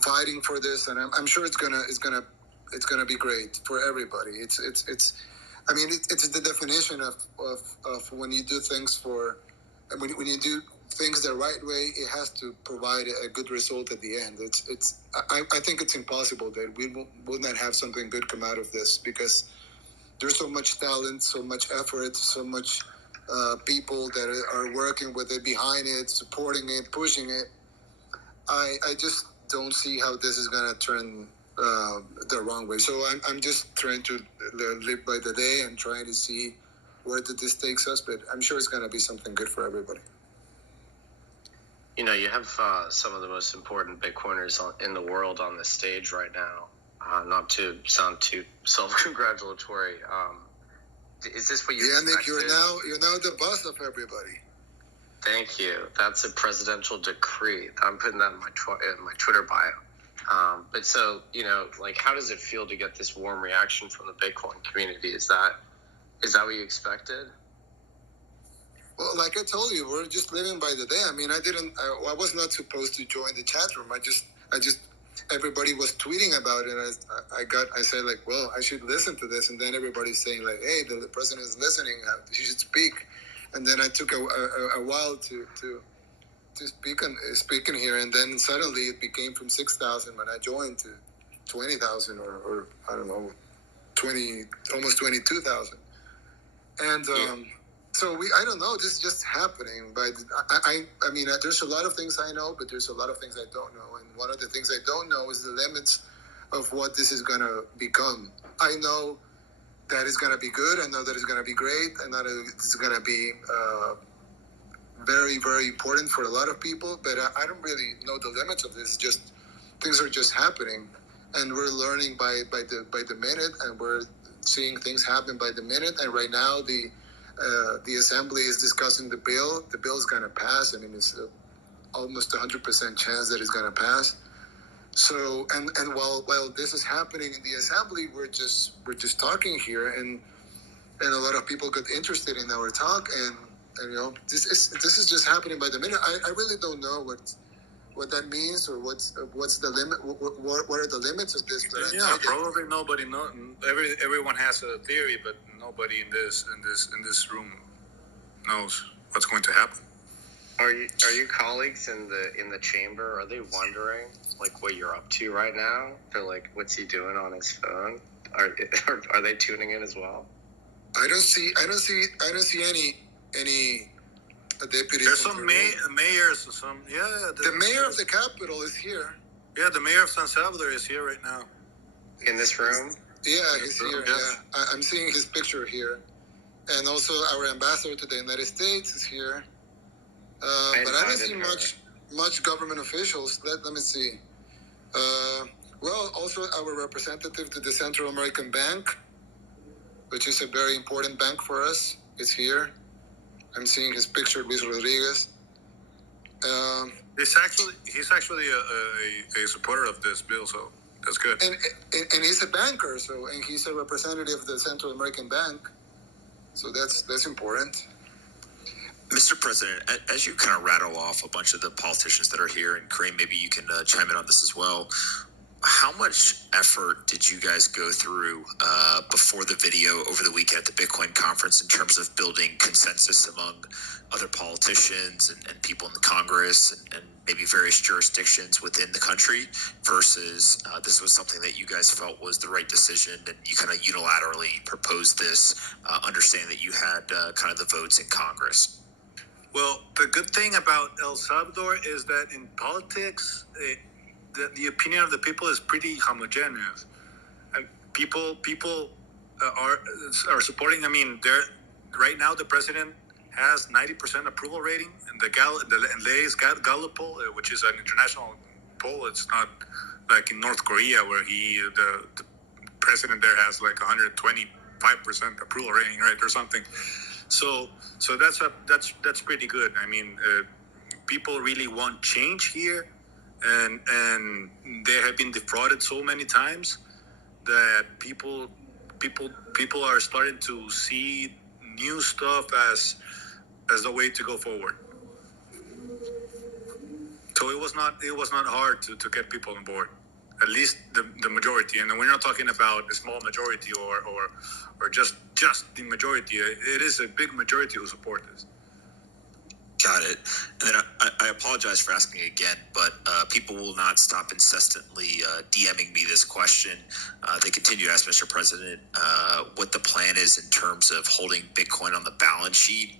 fighting for this. And I'm sure it's gonna be great for everybody. It's the definition of when you do things when you do things the right way, it has to provide a good result at the end. I think it's impossible that we will not have something good come out of this, because there's so much talent, so much effort, so much people that are working with it, behind it, supporting it, pushing it. I just don't see how this is going to turn the wrong way. So I'm just trying to live by the day and trying to see where this takes us, but I'm sure it's going to be something good for everybody. You know, you have some of the most important Bitcoiners in the world on this stage right now. Not to sound too self-congratulatory. Is this what you expected? Nick, you're now the boss of everybody. Thank you. That's a presidential decree. I'm putting that in my Twitter bio. But so, like, how does it feel to get this warm reaction from the Bitcoin community? Is that what you expected? Well, like I told you, we're just living by the day. I mean, I was not supposed to join the chat room. I just, everybody was tweeting about it. I said like, well, I should listen to this. And then everybody's saying like, hey, the president is listening. He should speak. And then I took a while to speak in here. And then suddenly it became from 6,000 when I joined to 20,000 or I don't know, almost 22,000. And, so I don't know. This is just happening. But I mean, there's a lot of things I know, but there's a lot of things I don't know. And one of the things I don't know is the limits of what this is going to become. I know that it's going to be good. I know that it's going to be great. I know that it's going to be very, very important for a lot of people. But I don't really know the limits of this. It's just things are just happening, and we're learning by the minute, and we're seeing things happen by the minute. And right now, the assembly is discussing the bill. The bill is going to pass. I mean, it's almost 100% chance that it's going to pass. So, and while this is happening in the assembly, we're just talking here, and a lot of people got interested in our talk, and this is just happening by the minute. I really don't know what that means, or what's the limit. What are the limits of this? But probably nobody knows. Everyone has a theory, but nobody in this room knows what's going to happen. Are you colleagues in the chamber? Are they wondering like what you're up to right now? They're like, what's he doing on his phone? Are they tuning in as well? I don't see any deputies. There's some mayors. The mayor of the capital is here. Yeah, the mayor of San Salvador is here right now. In this room? Yeah, he's here. Yes. Yeah, I'm seeing his picture here, and also our ambassador to the United States is here. But I don't see much government officials. Let me see. Well, also our representative to the Central American Bank, which is a very important bank for us, is here. I'm seeing his picture, Luis Rodriguez. He's actually a supporter of this bill, so that's good. And he's a banker, and he's a representative of the Central American Bank, so that's important. Mr. President, as you kind of rattle off a bunch of the politicians that are here, and Kareem, maybe you can chime in on this as well. How much effort did you guys go through before the video over the weekend at the Bitcoin conference in terms of building consensus among other politicians and people in the Congress and maybe various jurisdictions within the country versus this was something that you guys felt was the right decision and you kind of unilaterally proposed this, understanding that you had kind of the votes in Congress? Well, the good thing about El Salvador is that in politics, the opinion of the people is pretty homogeneous. And people are supporting. I mean, right now the president has 90% approval rating, and the latest Gallup poll, which is an international poll, it's not like in North Korea where the president there has like 125% approval rating, right, or something. So that's pretty good. I mean, people really want change here, and they have been defrauded so many times that people are starting to see new stuff as the way to go forward. So it was not hard to get people on board, at least the majority. And we're not talking about a small majority or just the majority. It is a big majority who support this. Got it. And then I apologize for asking again, but people will not stop incessantly DMing me this question. They continue to ask Mr. President what the plan is in terms of holding Bitcoin on the balance sheet.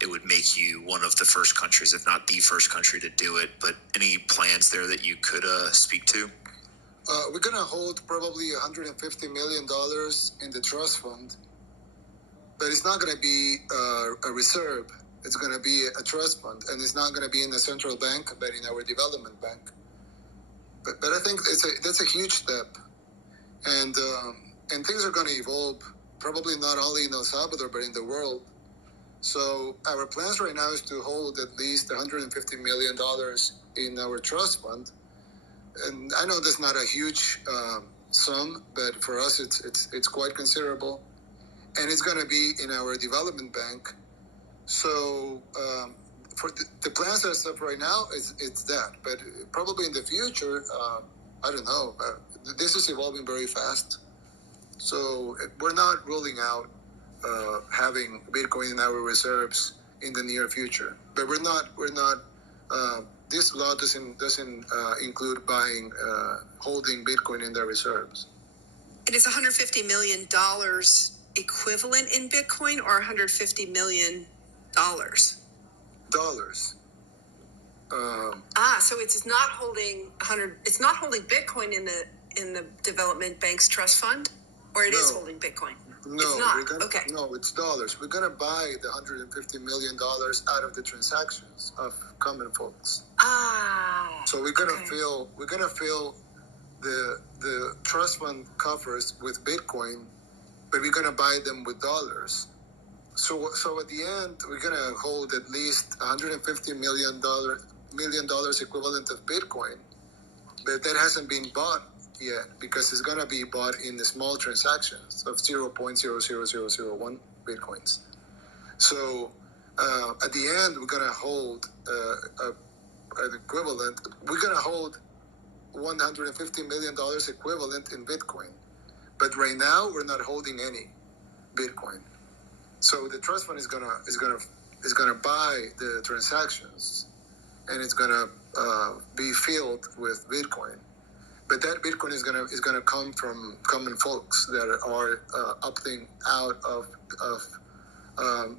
It would make you one of the first countries, if not the first country, to do it. But any plans there that you could speak to? We're going to hold probably $150 million in the trust fund, but it's not going to be a reserve. It's going to be a trust fund, and it's not going to be in the central bank, but in our development bank. But I think that's a huge step, and things are going to evolve. Probably not only in El Salvador, but in the world. So our plans right now is to hold at least $150 million in our trust fund. And I know that's not a huge sum, but for us it's quite considerable. And it's going to be in our development bank. So for the plans that are set right now, it's that. But probably in the future, I don't know. This is evolving very fast. So we're not ruling out having Bitcoin in our reserves in the near future. But we're not. This law doesn't include buying, holding Bitcoin in their reserves. And is $150 million equivalent in Bitcoin or $150 million? Dollars. So it's not holding It's not holding Bitcoin in the development bank's trust fund, or it is holding Bitcoin. No, it's not. Okay. No, it's dollars. We're gonna buy the $150 million out of the transactions of common folks. So we're gonna fill the trust fund coffers with Bitcoin, but we're gonna buy them with dollars. So at the end, we're gonna hold at least $150 million equivalent of Bitcoin, but that hasn't been bought yet because it's gonna be bought in the small transactions of 0.00001 Bitcoins. So at the end, we're gonna hold an equivalent. We're gonna hold $150 million equivalent in Bitcoin, but right now we're not holding any Bitcoin. So the trust fund is gonna buy the transactions, and it's gonna be filled with Bitcoin. But that Bitcoin is gonna come from common folks that are opting out of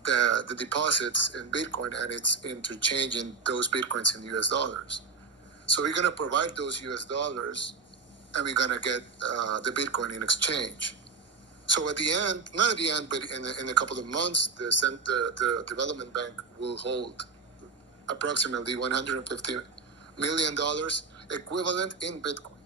the deposits in Bitcoin, and it's interchanging those Bitcoins in US dollars. So we're gonna provide those US dollars, and we're gonna get the Bitcoin in exchange. So at the end, not at the end, but in a couple of months, the development bank will hold approximately $150 million equivalent in Bitcoin.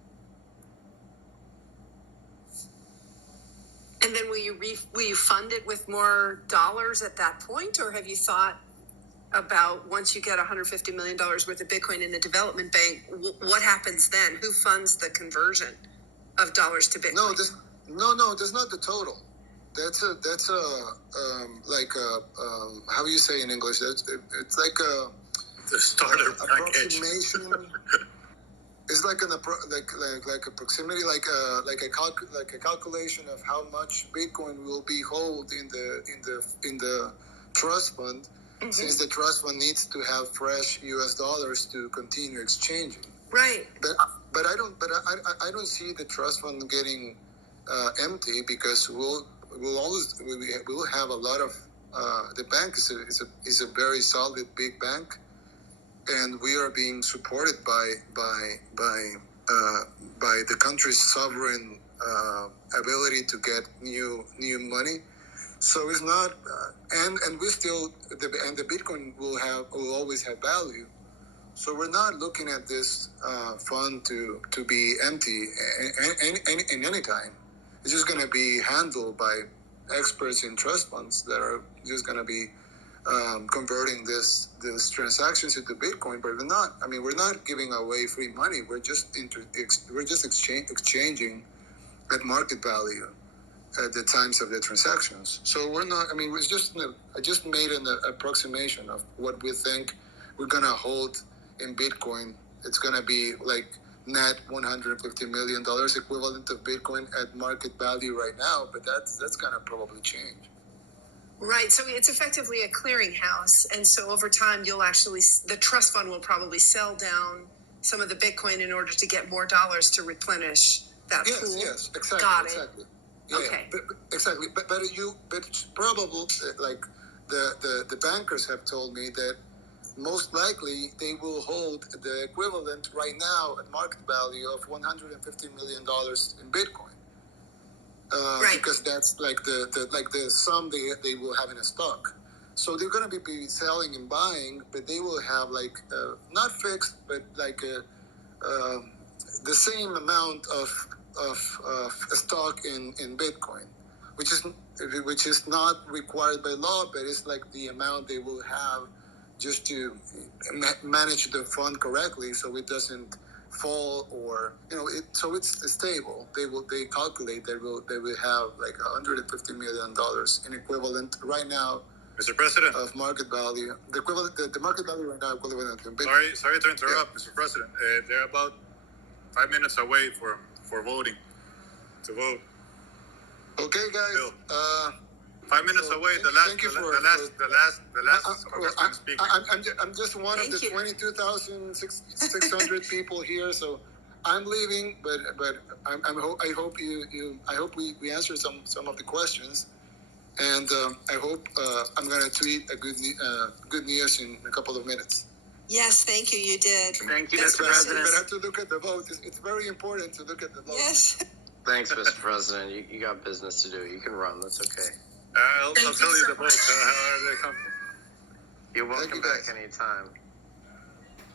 And then will you fund it with more dollars at that point, or have you thought about once you get $150 million worth of Bitcoin in the development bank, what happens then? Who funds the conversion of dollars to Bitcoin? No, that's not the total. That's how do you say in English? It's like the starter approximation. It's like a proximity, like a calculation of how much Bitcoin will be held in the trust fund, since the trust fund needs to have fresh US dollars to continue exchanging. Right. But I don't see the trust fund getting empty, because we'll have a lot of the bank is a very solid big bank, and we are being supported by the country's sovereign ability to get new money. So it's not, and we still the Bitcoin will always have value. So we're not looking at this fund to be empty in any time. It's just going to be handled by experts in trust funds that are just going to be converting these transactions into Bitcoin. But we're not giving away free money. We're just exchanging at market value at the times of the transactions. So we're not. It's just I just made an approximation of what we think we're gonna hold in Bitcoin. It's gonna be like net $150 million equivalent of Bitcoin at market value right now, but that's gonna probably change. Right. So it's effectively a clearinghouse, and so over time the trust fund will probably sell down some of the Bitcoin in order to get more dollars to replenish that pool. Yes, exactly. Got it. Exactly. Yeah, okay. But exactly. But it's probable, like the bankers have told me that most likely they will hold the equivalent right now at market value of $150 million in Bitcoin. Right. Because that's like the sum they will have in a stock. So they're going to be selling and buying, but they will have not fixed, but the same amount of stock in Bitcoin. which is not required by law, but it's like the amount they will have just to manage the fund correctly, so it doesn't fall, or so it's stable. They calculate they will have like $150 million in equivalent right now, Mr. President, of market value. The equivalent, the market value right now equivalent to sorry to interrupt, Mr. President. They're about 5 minutes away for voting to vote. Okay, guys. Bill. 5 minutes away. The last congressman speaker. I'm just one of the 22,600 people here, so I'm leaving. But I hope we answer some of the questions, and I hope I'm gonna tweet a good news in a couple of minutes. Yes, thank you. You did. Thank you, That's Mr. President. But I have to look at the vote. It's very important to look at the vote. Yes. Thanks, Mr. President. You got business to do. You can run. That's okay. I'll tell you the votes. How they come. You're welcome back anytime.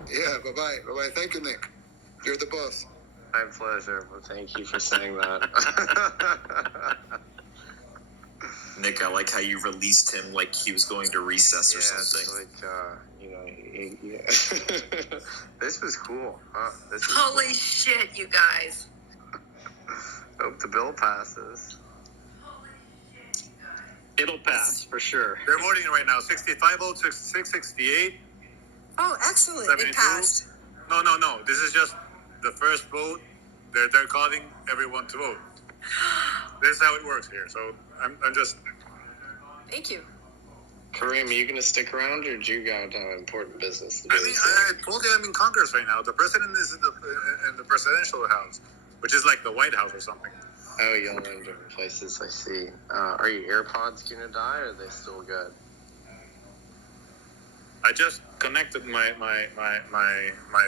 Yeah, bye-bye. Thank you, Nick. You're the boss. My pleasure. Well, thank you for saying that. Nick, I like how you released him like he was going to recess or something. It's like, this was cool. Huh? Holy shit, you guys. Hope the bill passes. It'll pass for sure. They're voting right now. 65 votes, 668. Oh, excellent. 72. It passed. No. This is just the first vote. They're calling everyone to vote. This is how it works here. So I'm just. Thank you. Kareem, are you going to stick around, or do you got important business to do? I told you I'm in Congress right now. The president is in the presidential house, which is like the White House or something. Oh, y'all are in different places. I see. Are your AirPods going to die, or are they still good? I just connected my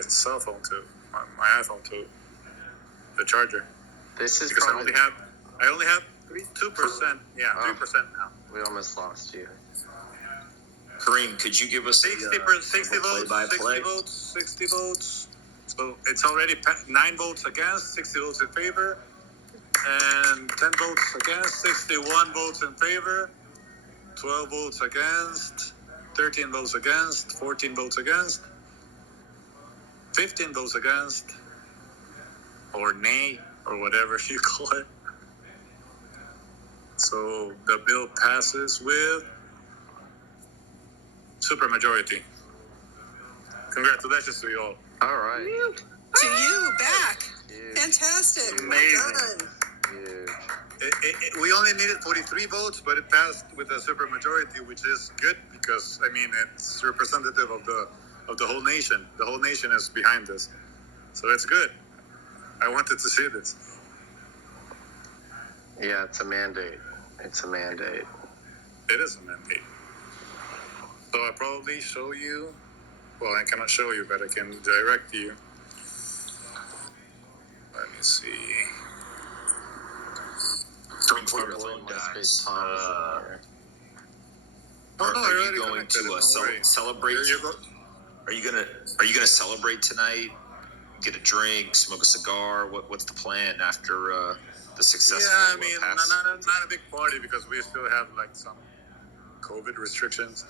cell phone to my iPhone to the charger. This is because probably... I only have 2%. Yeah, 3% now. We almost lost you. Kareem, could you give us 60 votes. So it's already 9 votes against, 60 votes in favor, and 10 votes against, 61 votes in favor, 12 votes against, 13 votes against, 14 votes against, 15 votes against, or nay, or whatever you call it. So the bill passes with supermajority. Congratulations to you all. All right. To you, back. Huge. Fantastic. Amazing. Well done. Huge. We only needed 43 votes, but it passed with a supermajority, which is good because it's representative of the whole nation. The whole nation is behind this, so it's good. I wanted to see this. Yeah, it's a mandate. It's a mandate. It is a mandate. So I'll probably show you. Well, I cannot show you, but I can direct you. Let me see. Don't put your phone guys. Are you going to celebrate? Are you gonna celebrate tonight? Get a drink, smoke a cigar. What's the plan after the successful pass? Not a big party because we still have like some COVID restrictions.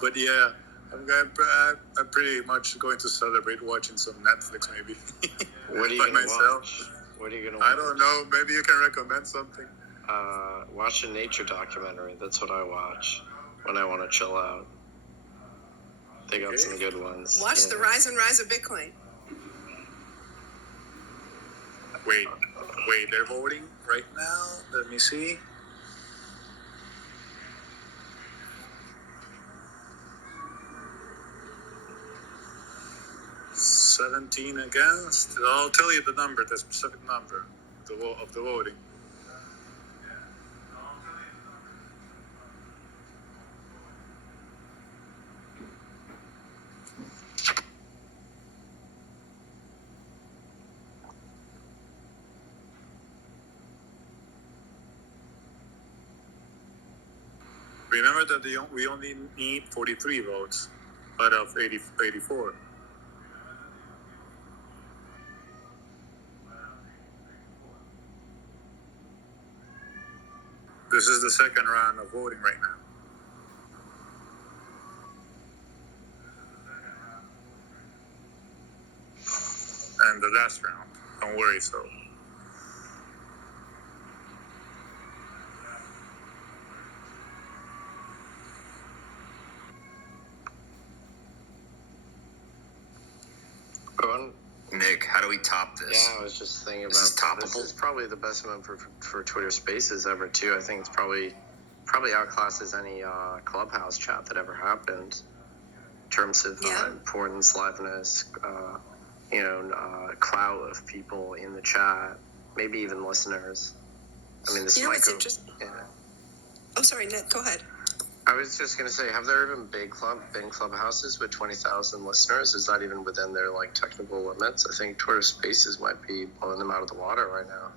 but yeah, I'm pretty much going to celebrate watching some Netflix maybe. What are you going to watch? What are you going to watch? I don't know. Maybe you can recommend something. Watch a nature documentary. That's what I watch when I want to chill out. They got some good ones. Watch the rise and rise of Bitcoin. Wait, they're voting right now? Let me see. $17 against. I'll tell you the number, the specific number of the voting. Remember that we only need 43 votes out of 84. This is the second round of voting right now. And the last round. Don't worry, so. Nick, how do we top this? Yeah, I was just thinking about this is probably the best one for Twitter Spaces ever too. I think it's probably outclasses any Clubhouse chat that ever happened in terms of importance, liveness, clout of people in the chat, maybe even listeners. I mean, this might go. Yeah. Oh, sorry, Nick. Go ahead. I was just gonna say, have there even been clubhouses with 20,000 listeners? Is that even within their technical limits? I think Twitter Spaces might be blowing them out of the water right now.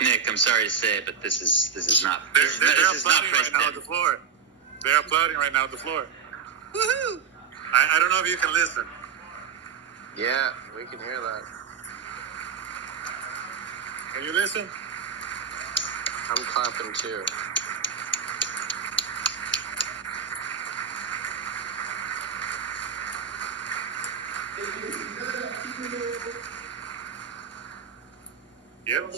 Nick, I'm sorry to say it, but this is not. They're applauding right now at the floor. They're applauding right now at the floor. Woohoo! I don't know if you can listen. Yeah, we can hear that. Can you listen? I'm clapping too. Yep.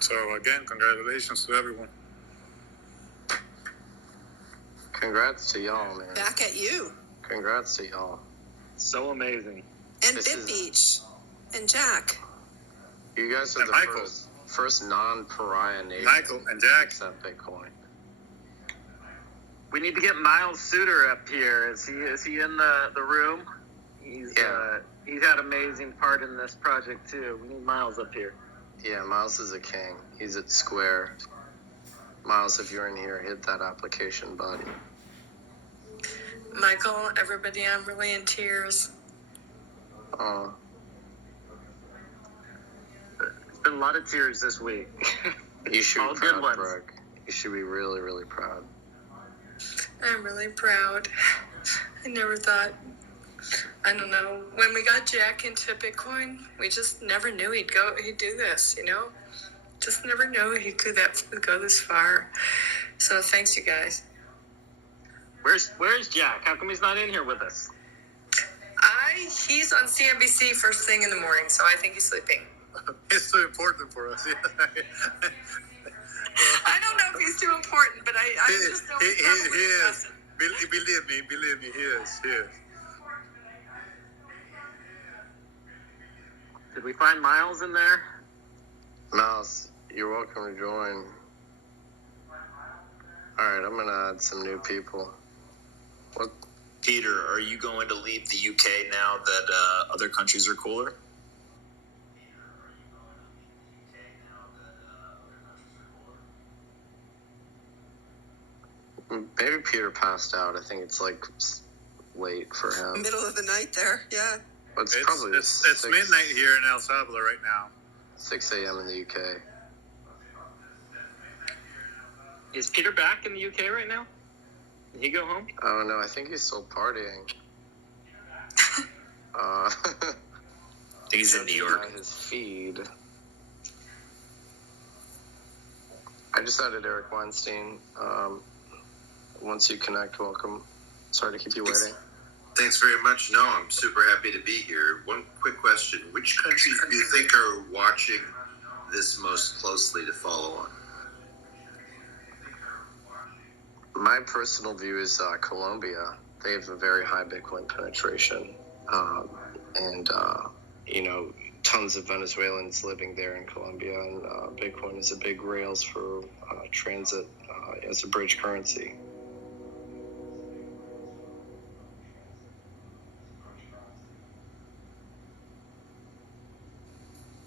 So again, congratulations to everyone. Congrats to y'all, man. Back at you. Congrats to y'all. So amazing. And Beach. And Jack. You guys are the first non-pariah nation. Michael and Jack. Except Bitcoin. We need to get Miles Suter up here. Is he in the room? He's had an amazing part in this project too. We need Miles up here. Yeah, Miles is a king. He's at Square. Miles, if you're in here, hit that application, buddy. Michael, everybody, I'm really in tears. Oh. It's been a lot of tears this week. You should All be good proud, ones. Brooke. You should be really, really proud. I'm really proud. I never thought, I don't know, when we got Jack into Bitcoin, we just never knew he'd do this, Just never knew he'd go this far. So thanks, you guys. Where's Jack? How come he's not in here with us? He's on CNBC first thing in the morning, so I think he's sleeping. It's so important for us. I don't know if he's too important, but I just know he's probably he is. invested. Believe me, he is. Did we find Miles in there? Miles, you're welcome to join. Alright, I'm gonna add some new people. What? Peter, are you going to leave the UK now that other countries are cooler? Maybe Peter passed out. I think it's late for him. Middle of the night there, yeah. But it's probably it's midnight here in El Salvador right now. 6 a.m. in the UK. Is Peter back in the UK right now? Did he go home? Oh no, I think he's still partying. I think he's in New York. His feed. I just added Eric Weinstein. Once you connect, welcome. Sorry to keep you waiting. Thanks very much. No, I'm super happy to be here. One quick question. Which countries do you think are watching this most closely to follow on? My personal view is Colombia. They have a very high Bitcoin penetration. And tons of Venezuelans living there in Colombia. And Bitcoin is a big rails for transit as a bridge currency.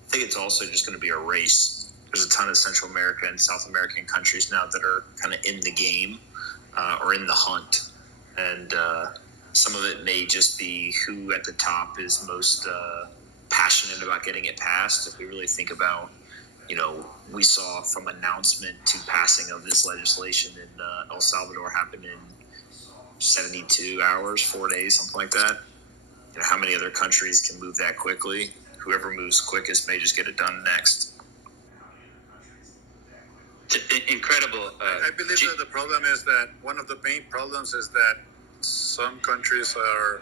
I think it's also just going to be a race. There's a ton of Central America and South American countries now that are kind of in the game or in the hunt. And some of it may just be who at the top is most passionate about getting it passed. If we really think about we saw from announcement to passing of this legislation in El Salvador happened in 72 hours, 4 days, something like that. How many other countries can move that quickly? Whoever moves quickest may just get it done next. Incredible. I believe that the problem is that one of the main problems is that some countries are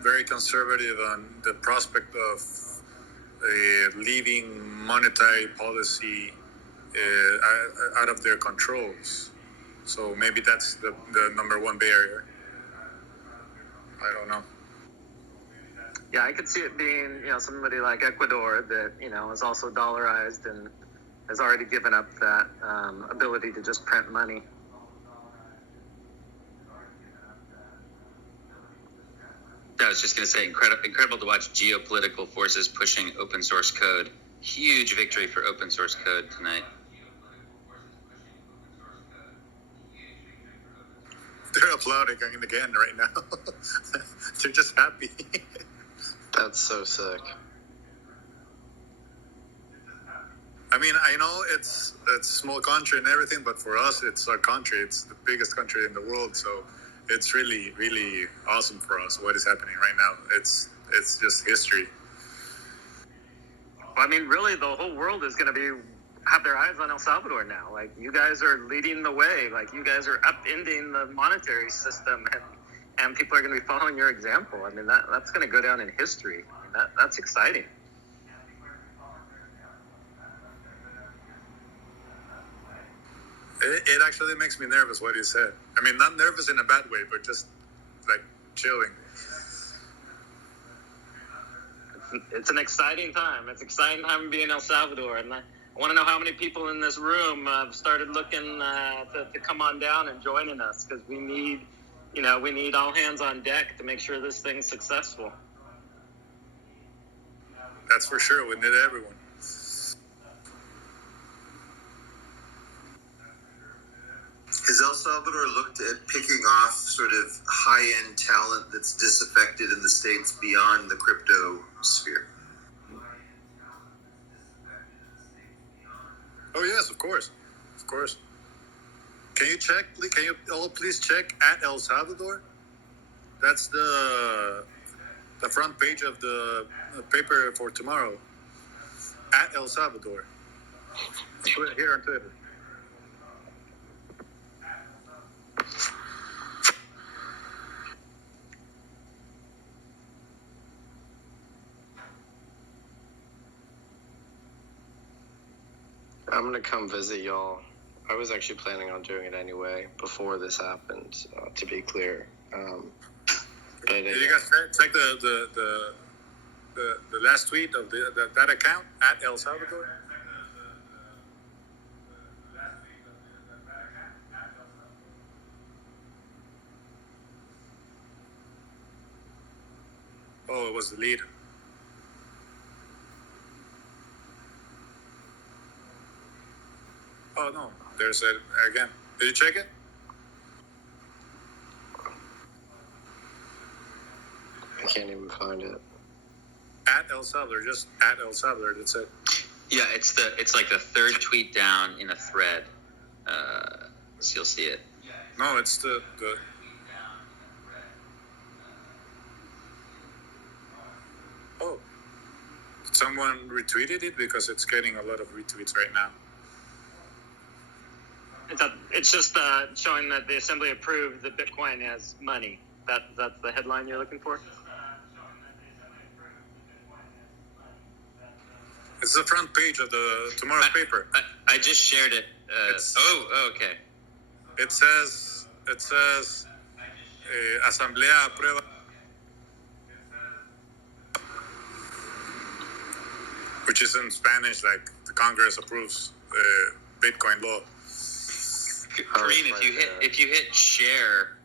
very conservative on the prospect of leaving monetary policy out of their controls. So maybe that's the number one barrier. I don't know. Yeah, I could see it being, somebody like Ecuador that, is also dollarized and has already given up that ability to just print money. I was just going to say, incredible to watch geopolitical forces pushing open source code. Huge victory for open source code tonight. They're applauding again right now. They're just happy. That's so sick. I mean, I know it's a small country and everything, but for us, it's our country. It's the biggest country in the world, so it's really, really awesome for us what is happening right now. It's just history. I mean, really, the whole world is going to have their eyes on El Salvador now. Like, you guys are leading the way. Like, you guys are upending the monetary system, and people are going to be following your example. I mean, that's going to go down in history. I mean, that's exciting. It actually makes me nervous what you said. I mean, not nervous in a bad way, but just like chilling. It's an exciting time. It's an exciting time to be in El Salvador, and I want to know how many people in this room have started looking to come on down and joining us, because we need all hands on deck to make sure this thing's successful. That's for sure. We need everyone. Has El Salvador looked at picking off sort of high-end talent that's disaffected in the States beyond the crypto sphere? Oh, yes, of course. Of course. Can you all please check at El Salvador? That's the front page of the paper for tomorrow. At El Salvador. Put it here on Twitter. I'm gonna come visit y'all. I was actually planning on doing it anyway before this happened. To be clear, but did you guys check the last tweet of that account at El Salvador? Oh, it was the lead. Oh no, there's it again. Did you check it? I can't even find it. At El Salvador, just at El Salvador. That's it. Yeah, it's like the third tweet down in a thread. So you'll see it. No, it's the. Oh, someone retweeted it because it's getting a lot of retweets right now. It's just showing that the assembly approved that Bitcoin as money. That's the headline you're looking for? It's the front page of the tomorrow's paper. I just shared it. Okay. It says Asamblea aprueba, which is in Spanish, like the Congress approves Bitcoin law. Kareem, if you hit share,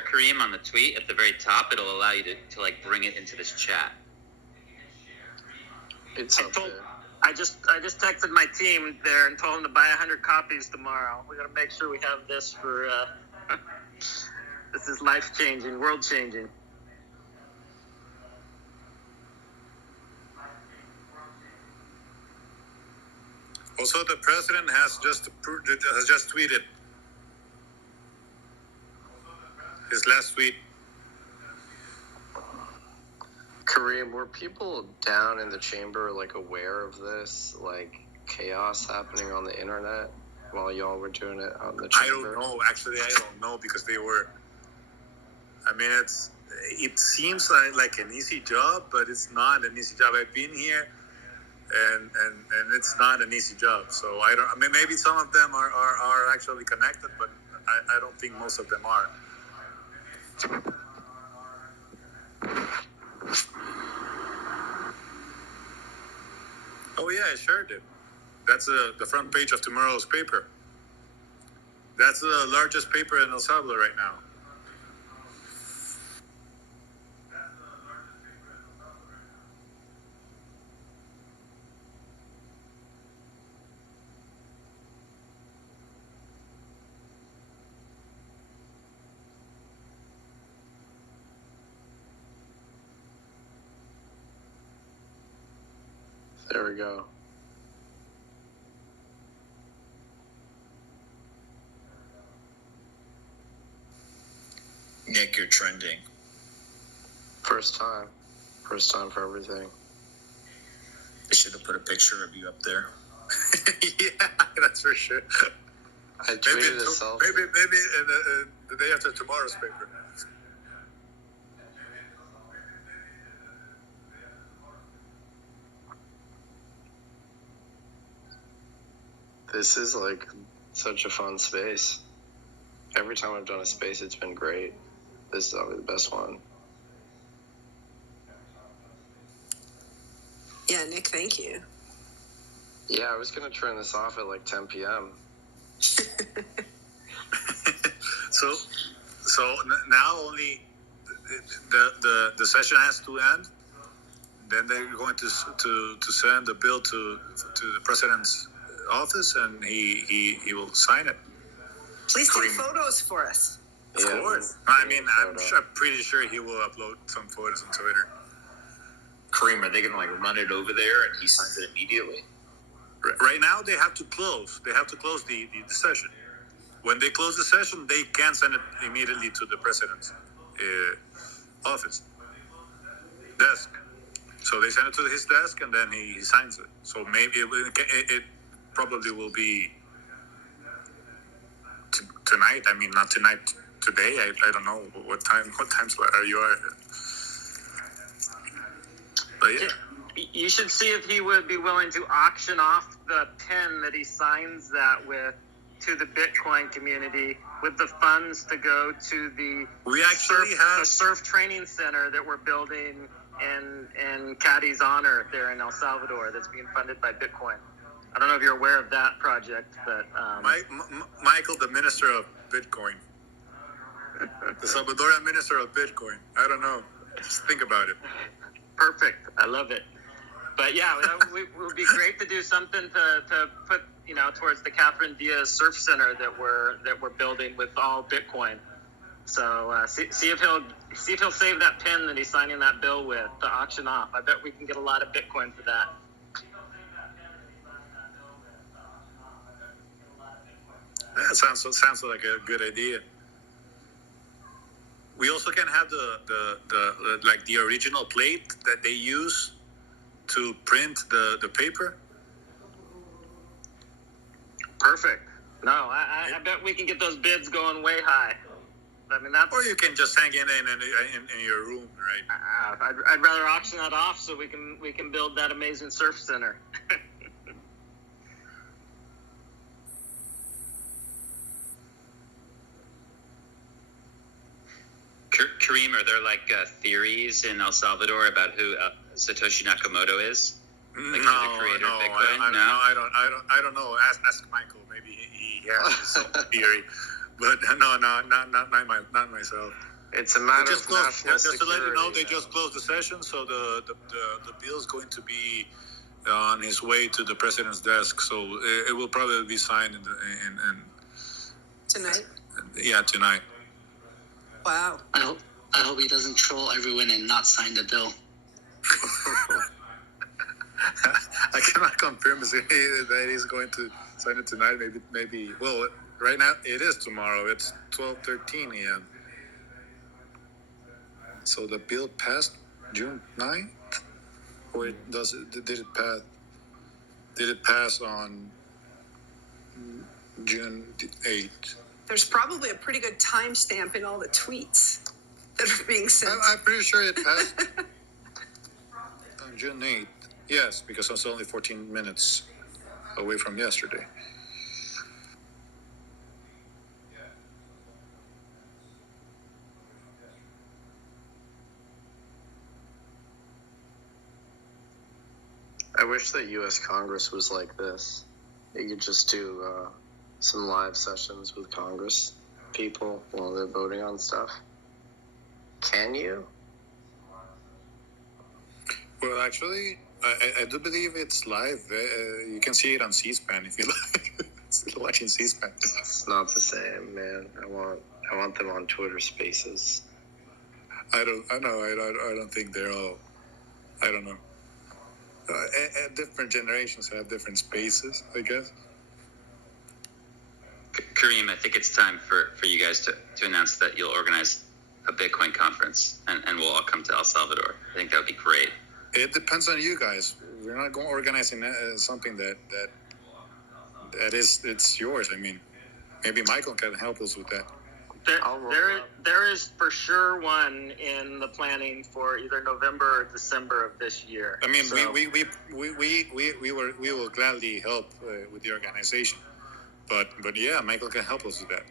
Kareem, on the tweet at the very top, it'll allow you to like bring it into this chat. It's up there. I just texted my team there and told them to buy 100 copies tomorrow. We got to make sure we have this for. This is life changing, world changing. Also, the president has just tweeted his last tweet. Kareem, were people down in the chamber like aware of this, like chaos happening on the internet while y'all were doing it on the chamber? I don't know. Actually, I don't know because they were. I mean, it seems like an easy job, but it's not an easy job. I've been here, and it's not an easy job. So I don't. I mean, maybe some of them are actually connected, but I don't think most of them are. Oh yeah, I shared it. That's the front page of tomorrow's paper. That's the largest paper in El Salvador right now. There we go. Nick, you're trending. First time for everything. They should have put a picture of you up there. Yeah, that's for sure. I tweeted a selfie. Maybe in the day after tomorrow's paper. This is like such a fun space. Every time I've done a space, it's been great. This is probably the best one. Yeah, Nick, thank you. Yeah, I was going to turn this off at like 10 p.m. So now only the session has to end. Then they're going to send the bill to the president's office, and he will sign it. Please take photos for us. Of course. I mean, I'm pretty sure he will upload some photos on Twitter. Kareem, are they going to like run it over there and he signs it immediately? Right now, they have to close. They have to close the session. When they close the session, they can send it immediately to the president's office desk. So they send it to his desk, and then he signs it. So maybe it probably will be tonight. I mean, not tonight. Today. I don't know what time slot are you at. But yeah. You should see if he would be willing to auction off the pen that he signs that with to the Bitcoin community with the funds to go to the surf training center that we're building in Caddy's honor there in El Salvador that's being funded by Bitcoin. I don't know if you're aware of that project, but Michael, the minister of Bitcoin, the Salvadorian minister of Bitcoin. I don't know. Just think about it. Perfect. I love it. But yeah, it would be great to do something to put towards the Catherine Diaz Surf Center that we're building with all Bitcoin. So see if he'll save that pen that he's signing that bill with to auction off. I bet we can get a lot of Bitcoin for that. That sounds like a good idea. We also can have the original plate that they use to print the paper. Perfect. No, I bet we can get those bids going way high. I mean, or you can just hang it in your room, right? I'd rather auction that off so we can build that amazing surf center. Kareem, are there like theories in El Salvador about who Satoshi Nakamoto is? Like, No, the creator of Bitcoin? I don't know. Ask Michael. Maybe he has his own theory, but no, not myself. It's a matter of national just security. To let you know, they just closed the session, so the bill is going to be on his way to the president's desk. So it will probably be signed in Tonight? Yeah, tonight. Wow. I hope he doesn't troll everyone and not sign the bill. I cannot confirm that he's going to sign it tonight. Maybe. Well, right now it is tomorrow. It's 12:13 a.m. So the bill passed June 9th, or did it pass? Did it pass on June 8th? There's probably a pretty good timestamp in all the tweets that are being sent. I'm pretty sure it passed on June 8th. Yes, because it's only 14 minutes away from yesterday. I wish that U.S. Congress was like this. You could just do some live sessions with Congress people while they're voting on stuff. Can you? Well, actually, I do believe it's live. You can see it on C-SPAN if you like. Still watching C-SPAN. It's not the same, man. I want them on Twitter Spaces. I don't think they're all. I don't know. Different generations have different spaces, I guess. Kareem, I think it's time for you guys to announce that you'll organize a Bitcoin conference and we'll all come to El Salvador. I think that would be great. It depends on you guys. We're not going to organize something that it's yours. I mean, maybe Michael can help us with that. There is for sure one in the planning for either November or December of this year. I mean, so we will gladly help with the organization, but yeah, Michael can help us with that.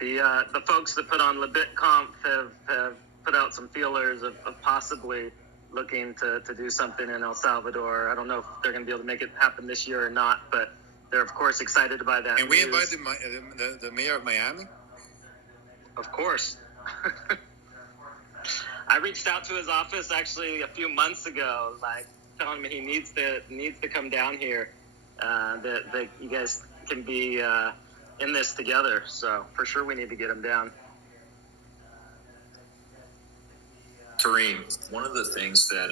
The folks that put on LeBitConf have put out some feelers of possibly looking to do something in El Salvador. I don't know if they're going to be able to make it happen this year or not, but they're of course excited by that. And we invited the mayor of Miami. Of course. I reached out to his office actually a few months ago, like telling him he needs to come down here. That you guys can be in this together. So for sure we need to get him down. Kareem, one of the things that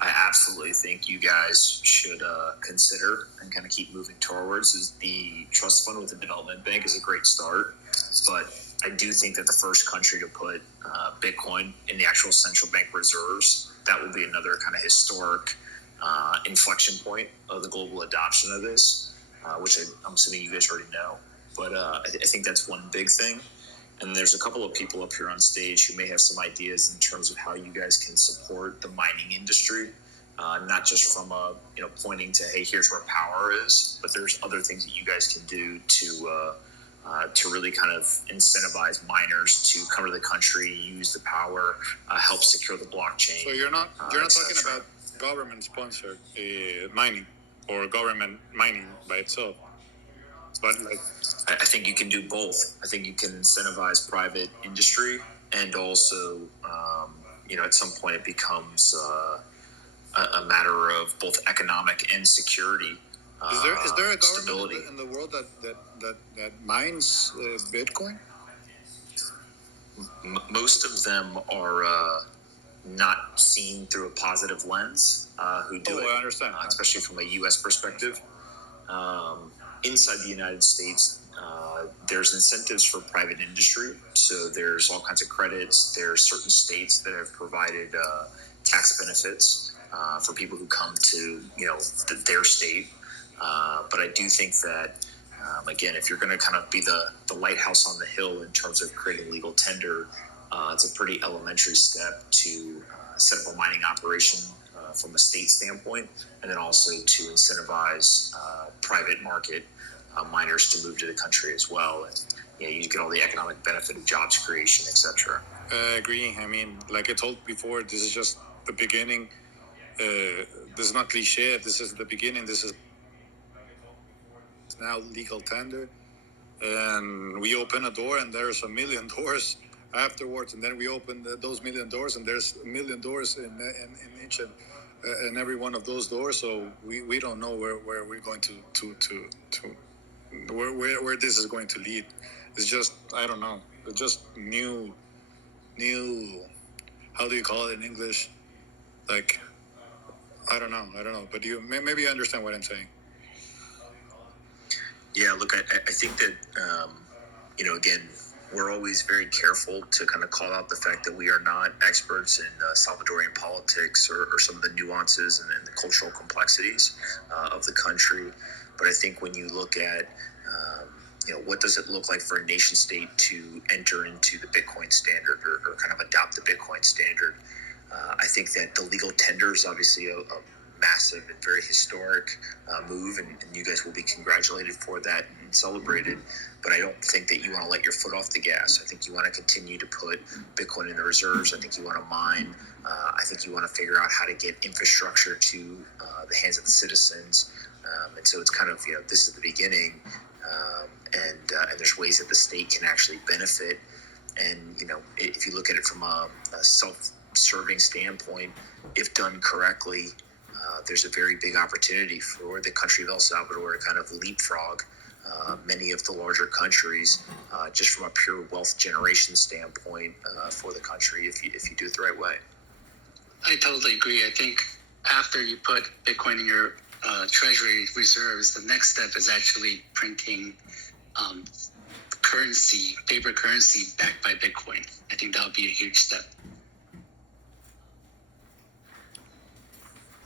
I absolutely think you guys should consider and kind of keep moving towards is the trust fund with the development bank is a great start, but I do think that the first country to put Bitcoin in the actual central bank reserves, that will be another kind of historic inflection point of the global adoption of this, which I'm assuming you guys already know. But I think that's one big thing. And there's a couple of people up here on stage who may have some ideas in terms of how you guys can support the mining industry, not just from pointing to, hey, here's where power is, but there's other things that you guys can do to really kind of incentivize miners to come to the country, use the power, help secure the blockchain. So you're not talking about government-sponsored mining or government mining by itself, but I think you can do both. I think you can incentivize private industry, and also, at some point it becomes a matter of both economic and security. Is there a government stability in the world that mines Bitcoin? Most of them are not seen through a positive lens. Who do it? I understand. Especially from a U.S. perspective. Inside the United States, there's incentives for private industry. So there's all kinds of credits. There's certain states that have provided tax benefits for people who come to their state. But I do think that, again, if you're going to kind of be the lighthouse on the hill in terms of creating legal tender, it's a pretty elementary step to set up a mining operation from a state standpoint, and then also to incentivize private market miners to move to the country as well. And you get all the economic benefit of jobs creation, etc. I agree. I mean, like I told before, this is just the beginning. This is not cliche. This is the beginning. This is now legal tender, and we open a door and there's a million doors afterwards, and then we open those million doors and there's a million doors in each and every one of those doors. So we don't know where we're going to where this is going to lead. It's just, I don't know, it's just new how do you call it in English, like I don't know, but you maybe you understand what I'm saying. Yeah, look, I think that, again, we're always very careful to kind of call out the fact that we are not experts in Salvadorian politics or some of the nuances and the cultural complexities of the country. But I think when you look at, what does it look like for a nation state to enter into the Bitcoin standard or kind of adopt the Bitcoin standard? I think that the legal tender is obviously a massive and very historic move, and you guys will be congratulated for that and celebrated. But I don't think that you want to let your foot off the gas. I think you want to continue to put Bitcoin in the reserves. I think you want to mine. I think you want to figure out how to get infrastructure to the hands of the citizens. And so it's kind of, this is the beginning, and there's ways that the state can actually benefit. And, if you look at it from a self-serving standpoint, if done correctly, there's a very big opportunity for the country of El Salvador to kind of leapfrog many of the larger countries, just from a pure wealth generation standpoint for the country, if you do it the right way. I totally agree. I think after you put Bitcoin in your treasury reserves, the next step is actually printing currency, paper currency backed by Bitcoin. I think that would be a huge step.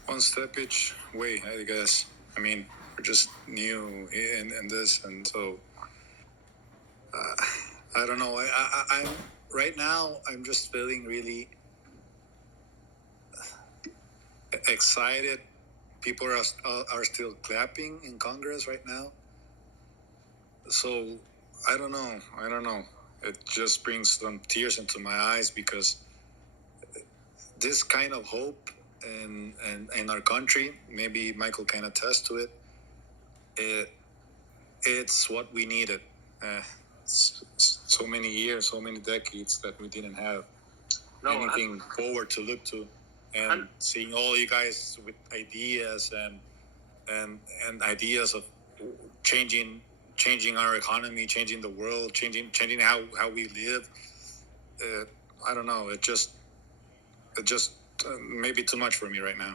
One step each way, I guess. I mean, we're just new in this, and so I don't know. I'm right now. I'm just feeling really excited. People are still clapping in Congress right now. So I don't know. It just brings some tears into my eyes because this kind of hope in our country, maybe Michael can attest to it. It's what we needed. So many years, so many decades that we didn't have anything forward to look to, and seeing all you guys with ideas and ideas of changing our economy, changing the world, changing how we live. I don't know. It just maybe too much for me right now.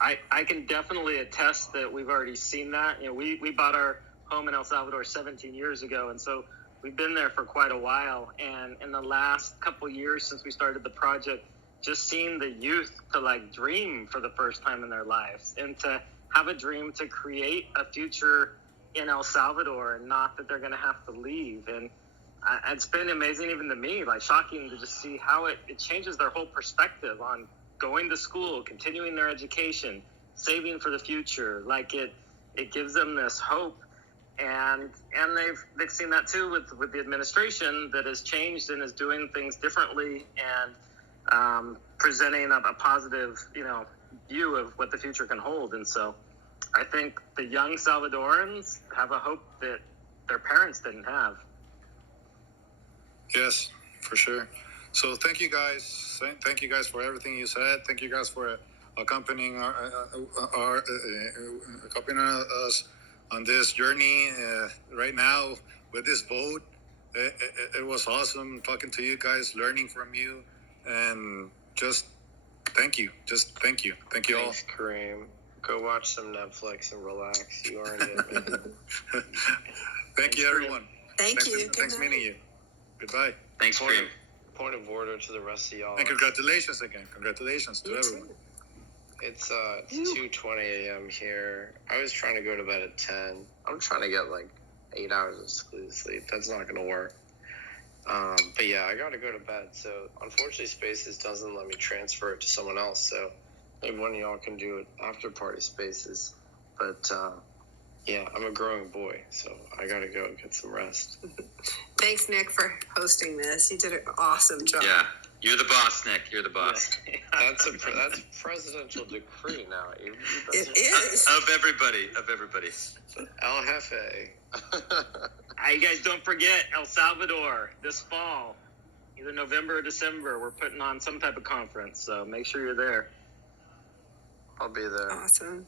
I can definitely attest that we've already seen that. We bought our home in El Salvador 17 years ago, and so we've been there for quite a while. And in the last couple years since we started the project, just seeing the youth to dream for the first time in their lives and to have a dream to create a future in El Salvador, and not that they're going to have to leave. And it's been amazing even to me, shocking to just see how it changes their whole perspective on going to school, continuing their education, saving for the future. It gives them this hope. And they've seen that too with the administration that has changed and is doing things differently and presenting a positive view of what the future can hold. And so I think the young Salvadorans have a hope that their parents didn't have. Yes, for sure. So thank you guys. Thank you guys for everything you said. Thank you guys for accompanying us on this journey right now with this vote. It was awesome talking to you guys, learning from you, and just thank you. Thank you all. Thanks, Kareem. Go watch some Netflix and relax. You earned it, man. Thank you, everyone. Thanks you. Thanks meeting you. Goodbye. Thanks, Kareem. Point of order to the rest of y'all. And congratulations again. Congratulations to everyone. It's 2:20 a.m. here. I was trying to go to bed at 10. I'm trying to get 8 hours of sleep. That's not going to work. But yeah, I got to go to bed. So unfortunately, Spaces doesn't let me transfer it to someone else. So maybe one of y'all can do it after Party Spaces. But yeah, I'm a growing boy, so I got to go and get some rest. Thanks, Nick, for hosting this. You did an awesome job. Yeah, you're the boss, Nick. You're the boss. Yeah. That's presidential decree now. It is. Of everybody. El Jefe. You guys don't forget El Salvador this fall, either November or December. We're putting on some type of conference, so make sure you're there. I'll be there. Awesome.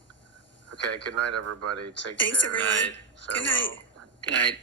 Okay, good night, everybody. Take care. Thanks, everyone. Good night. Good night.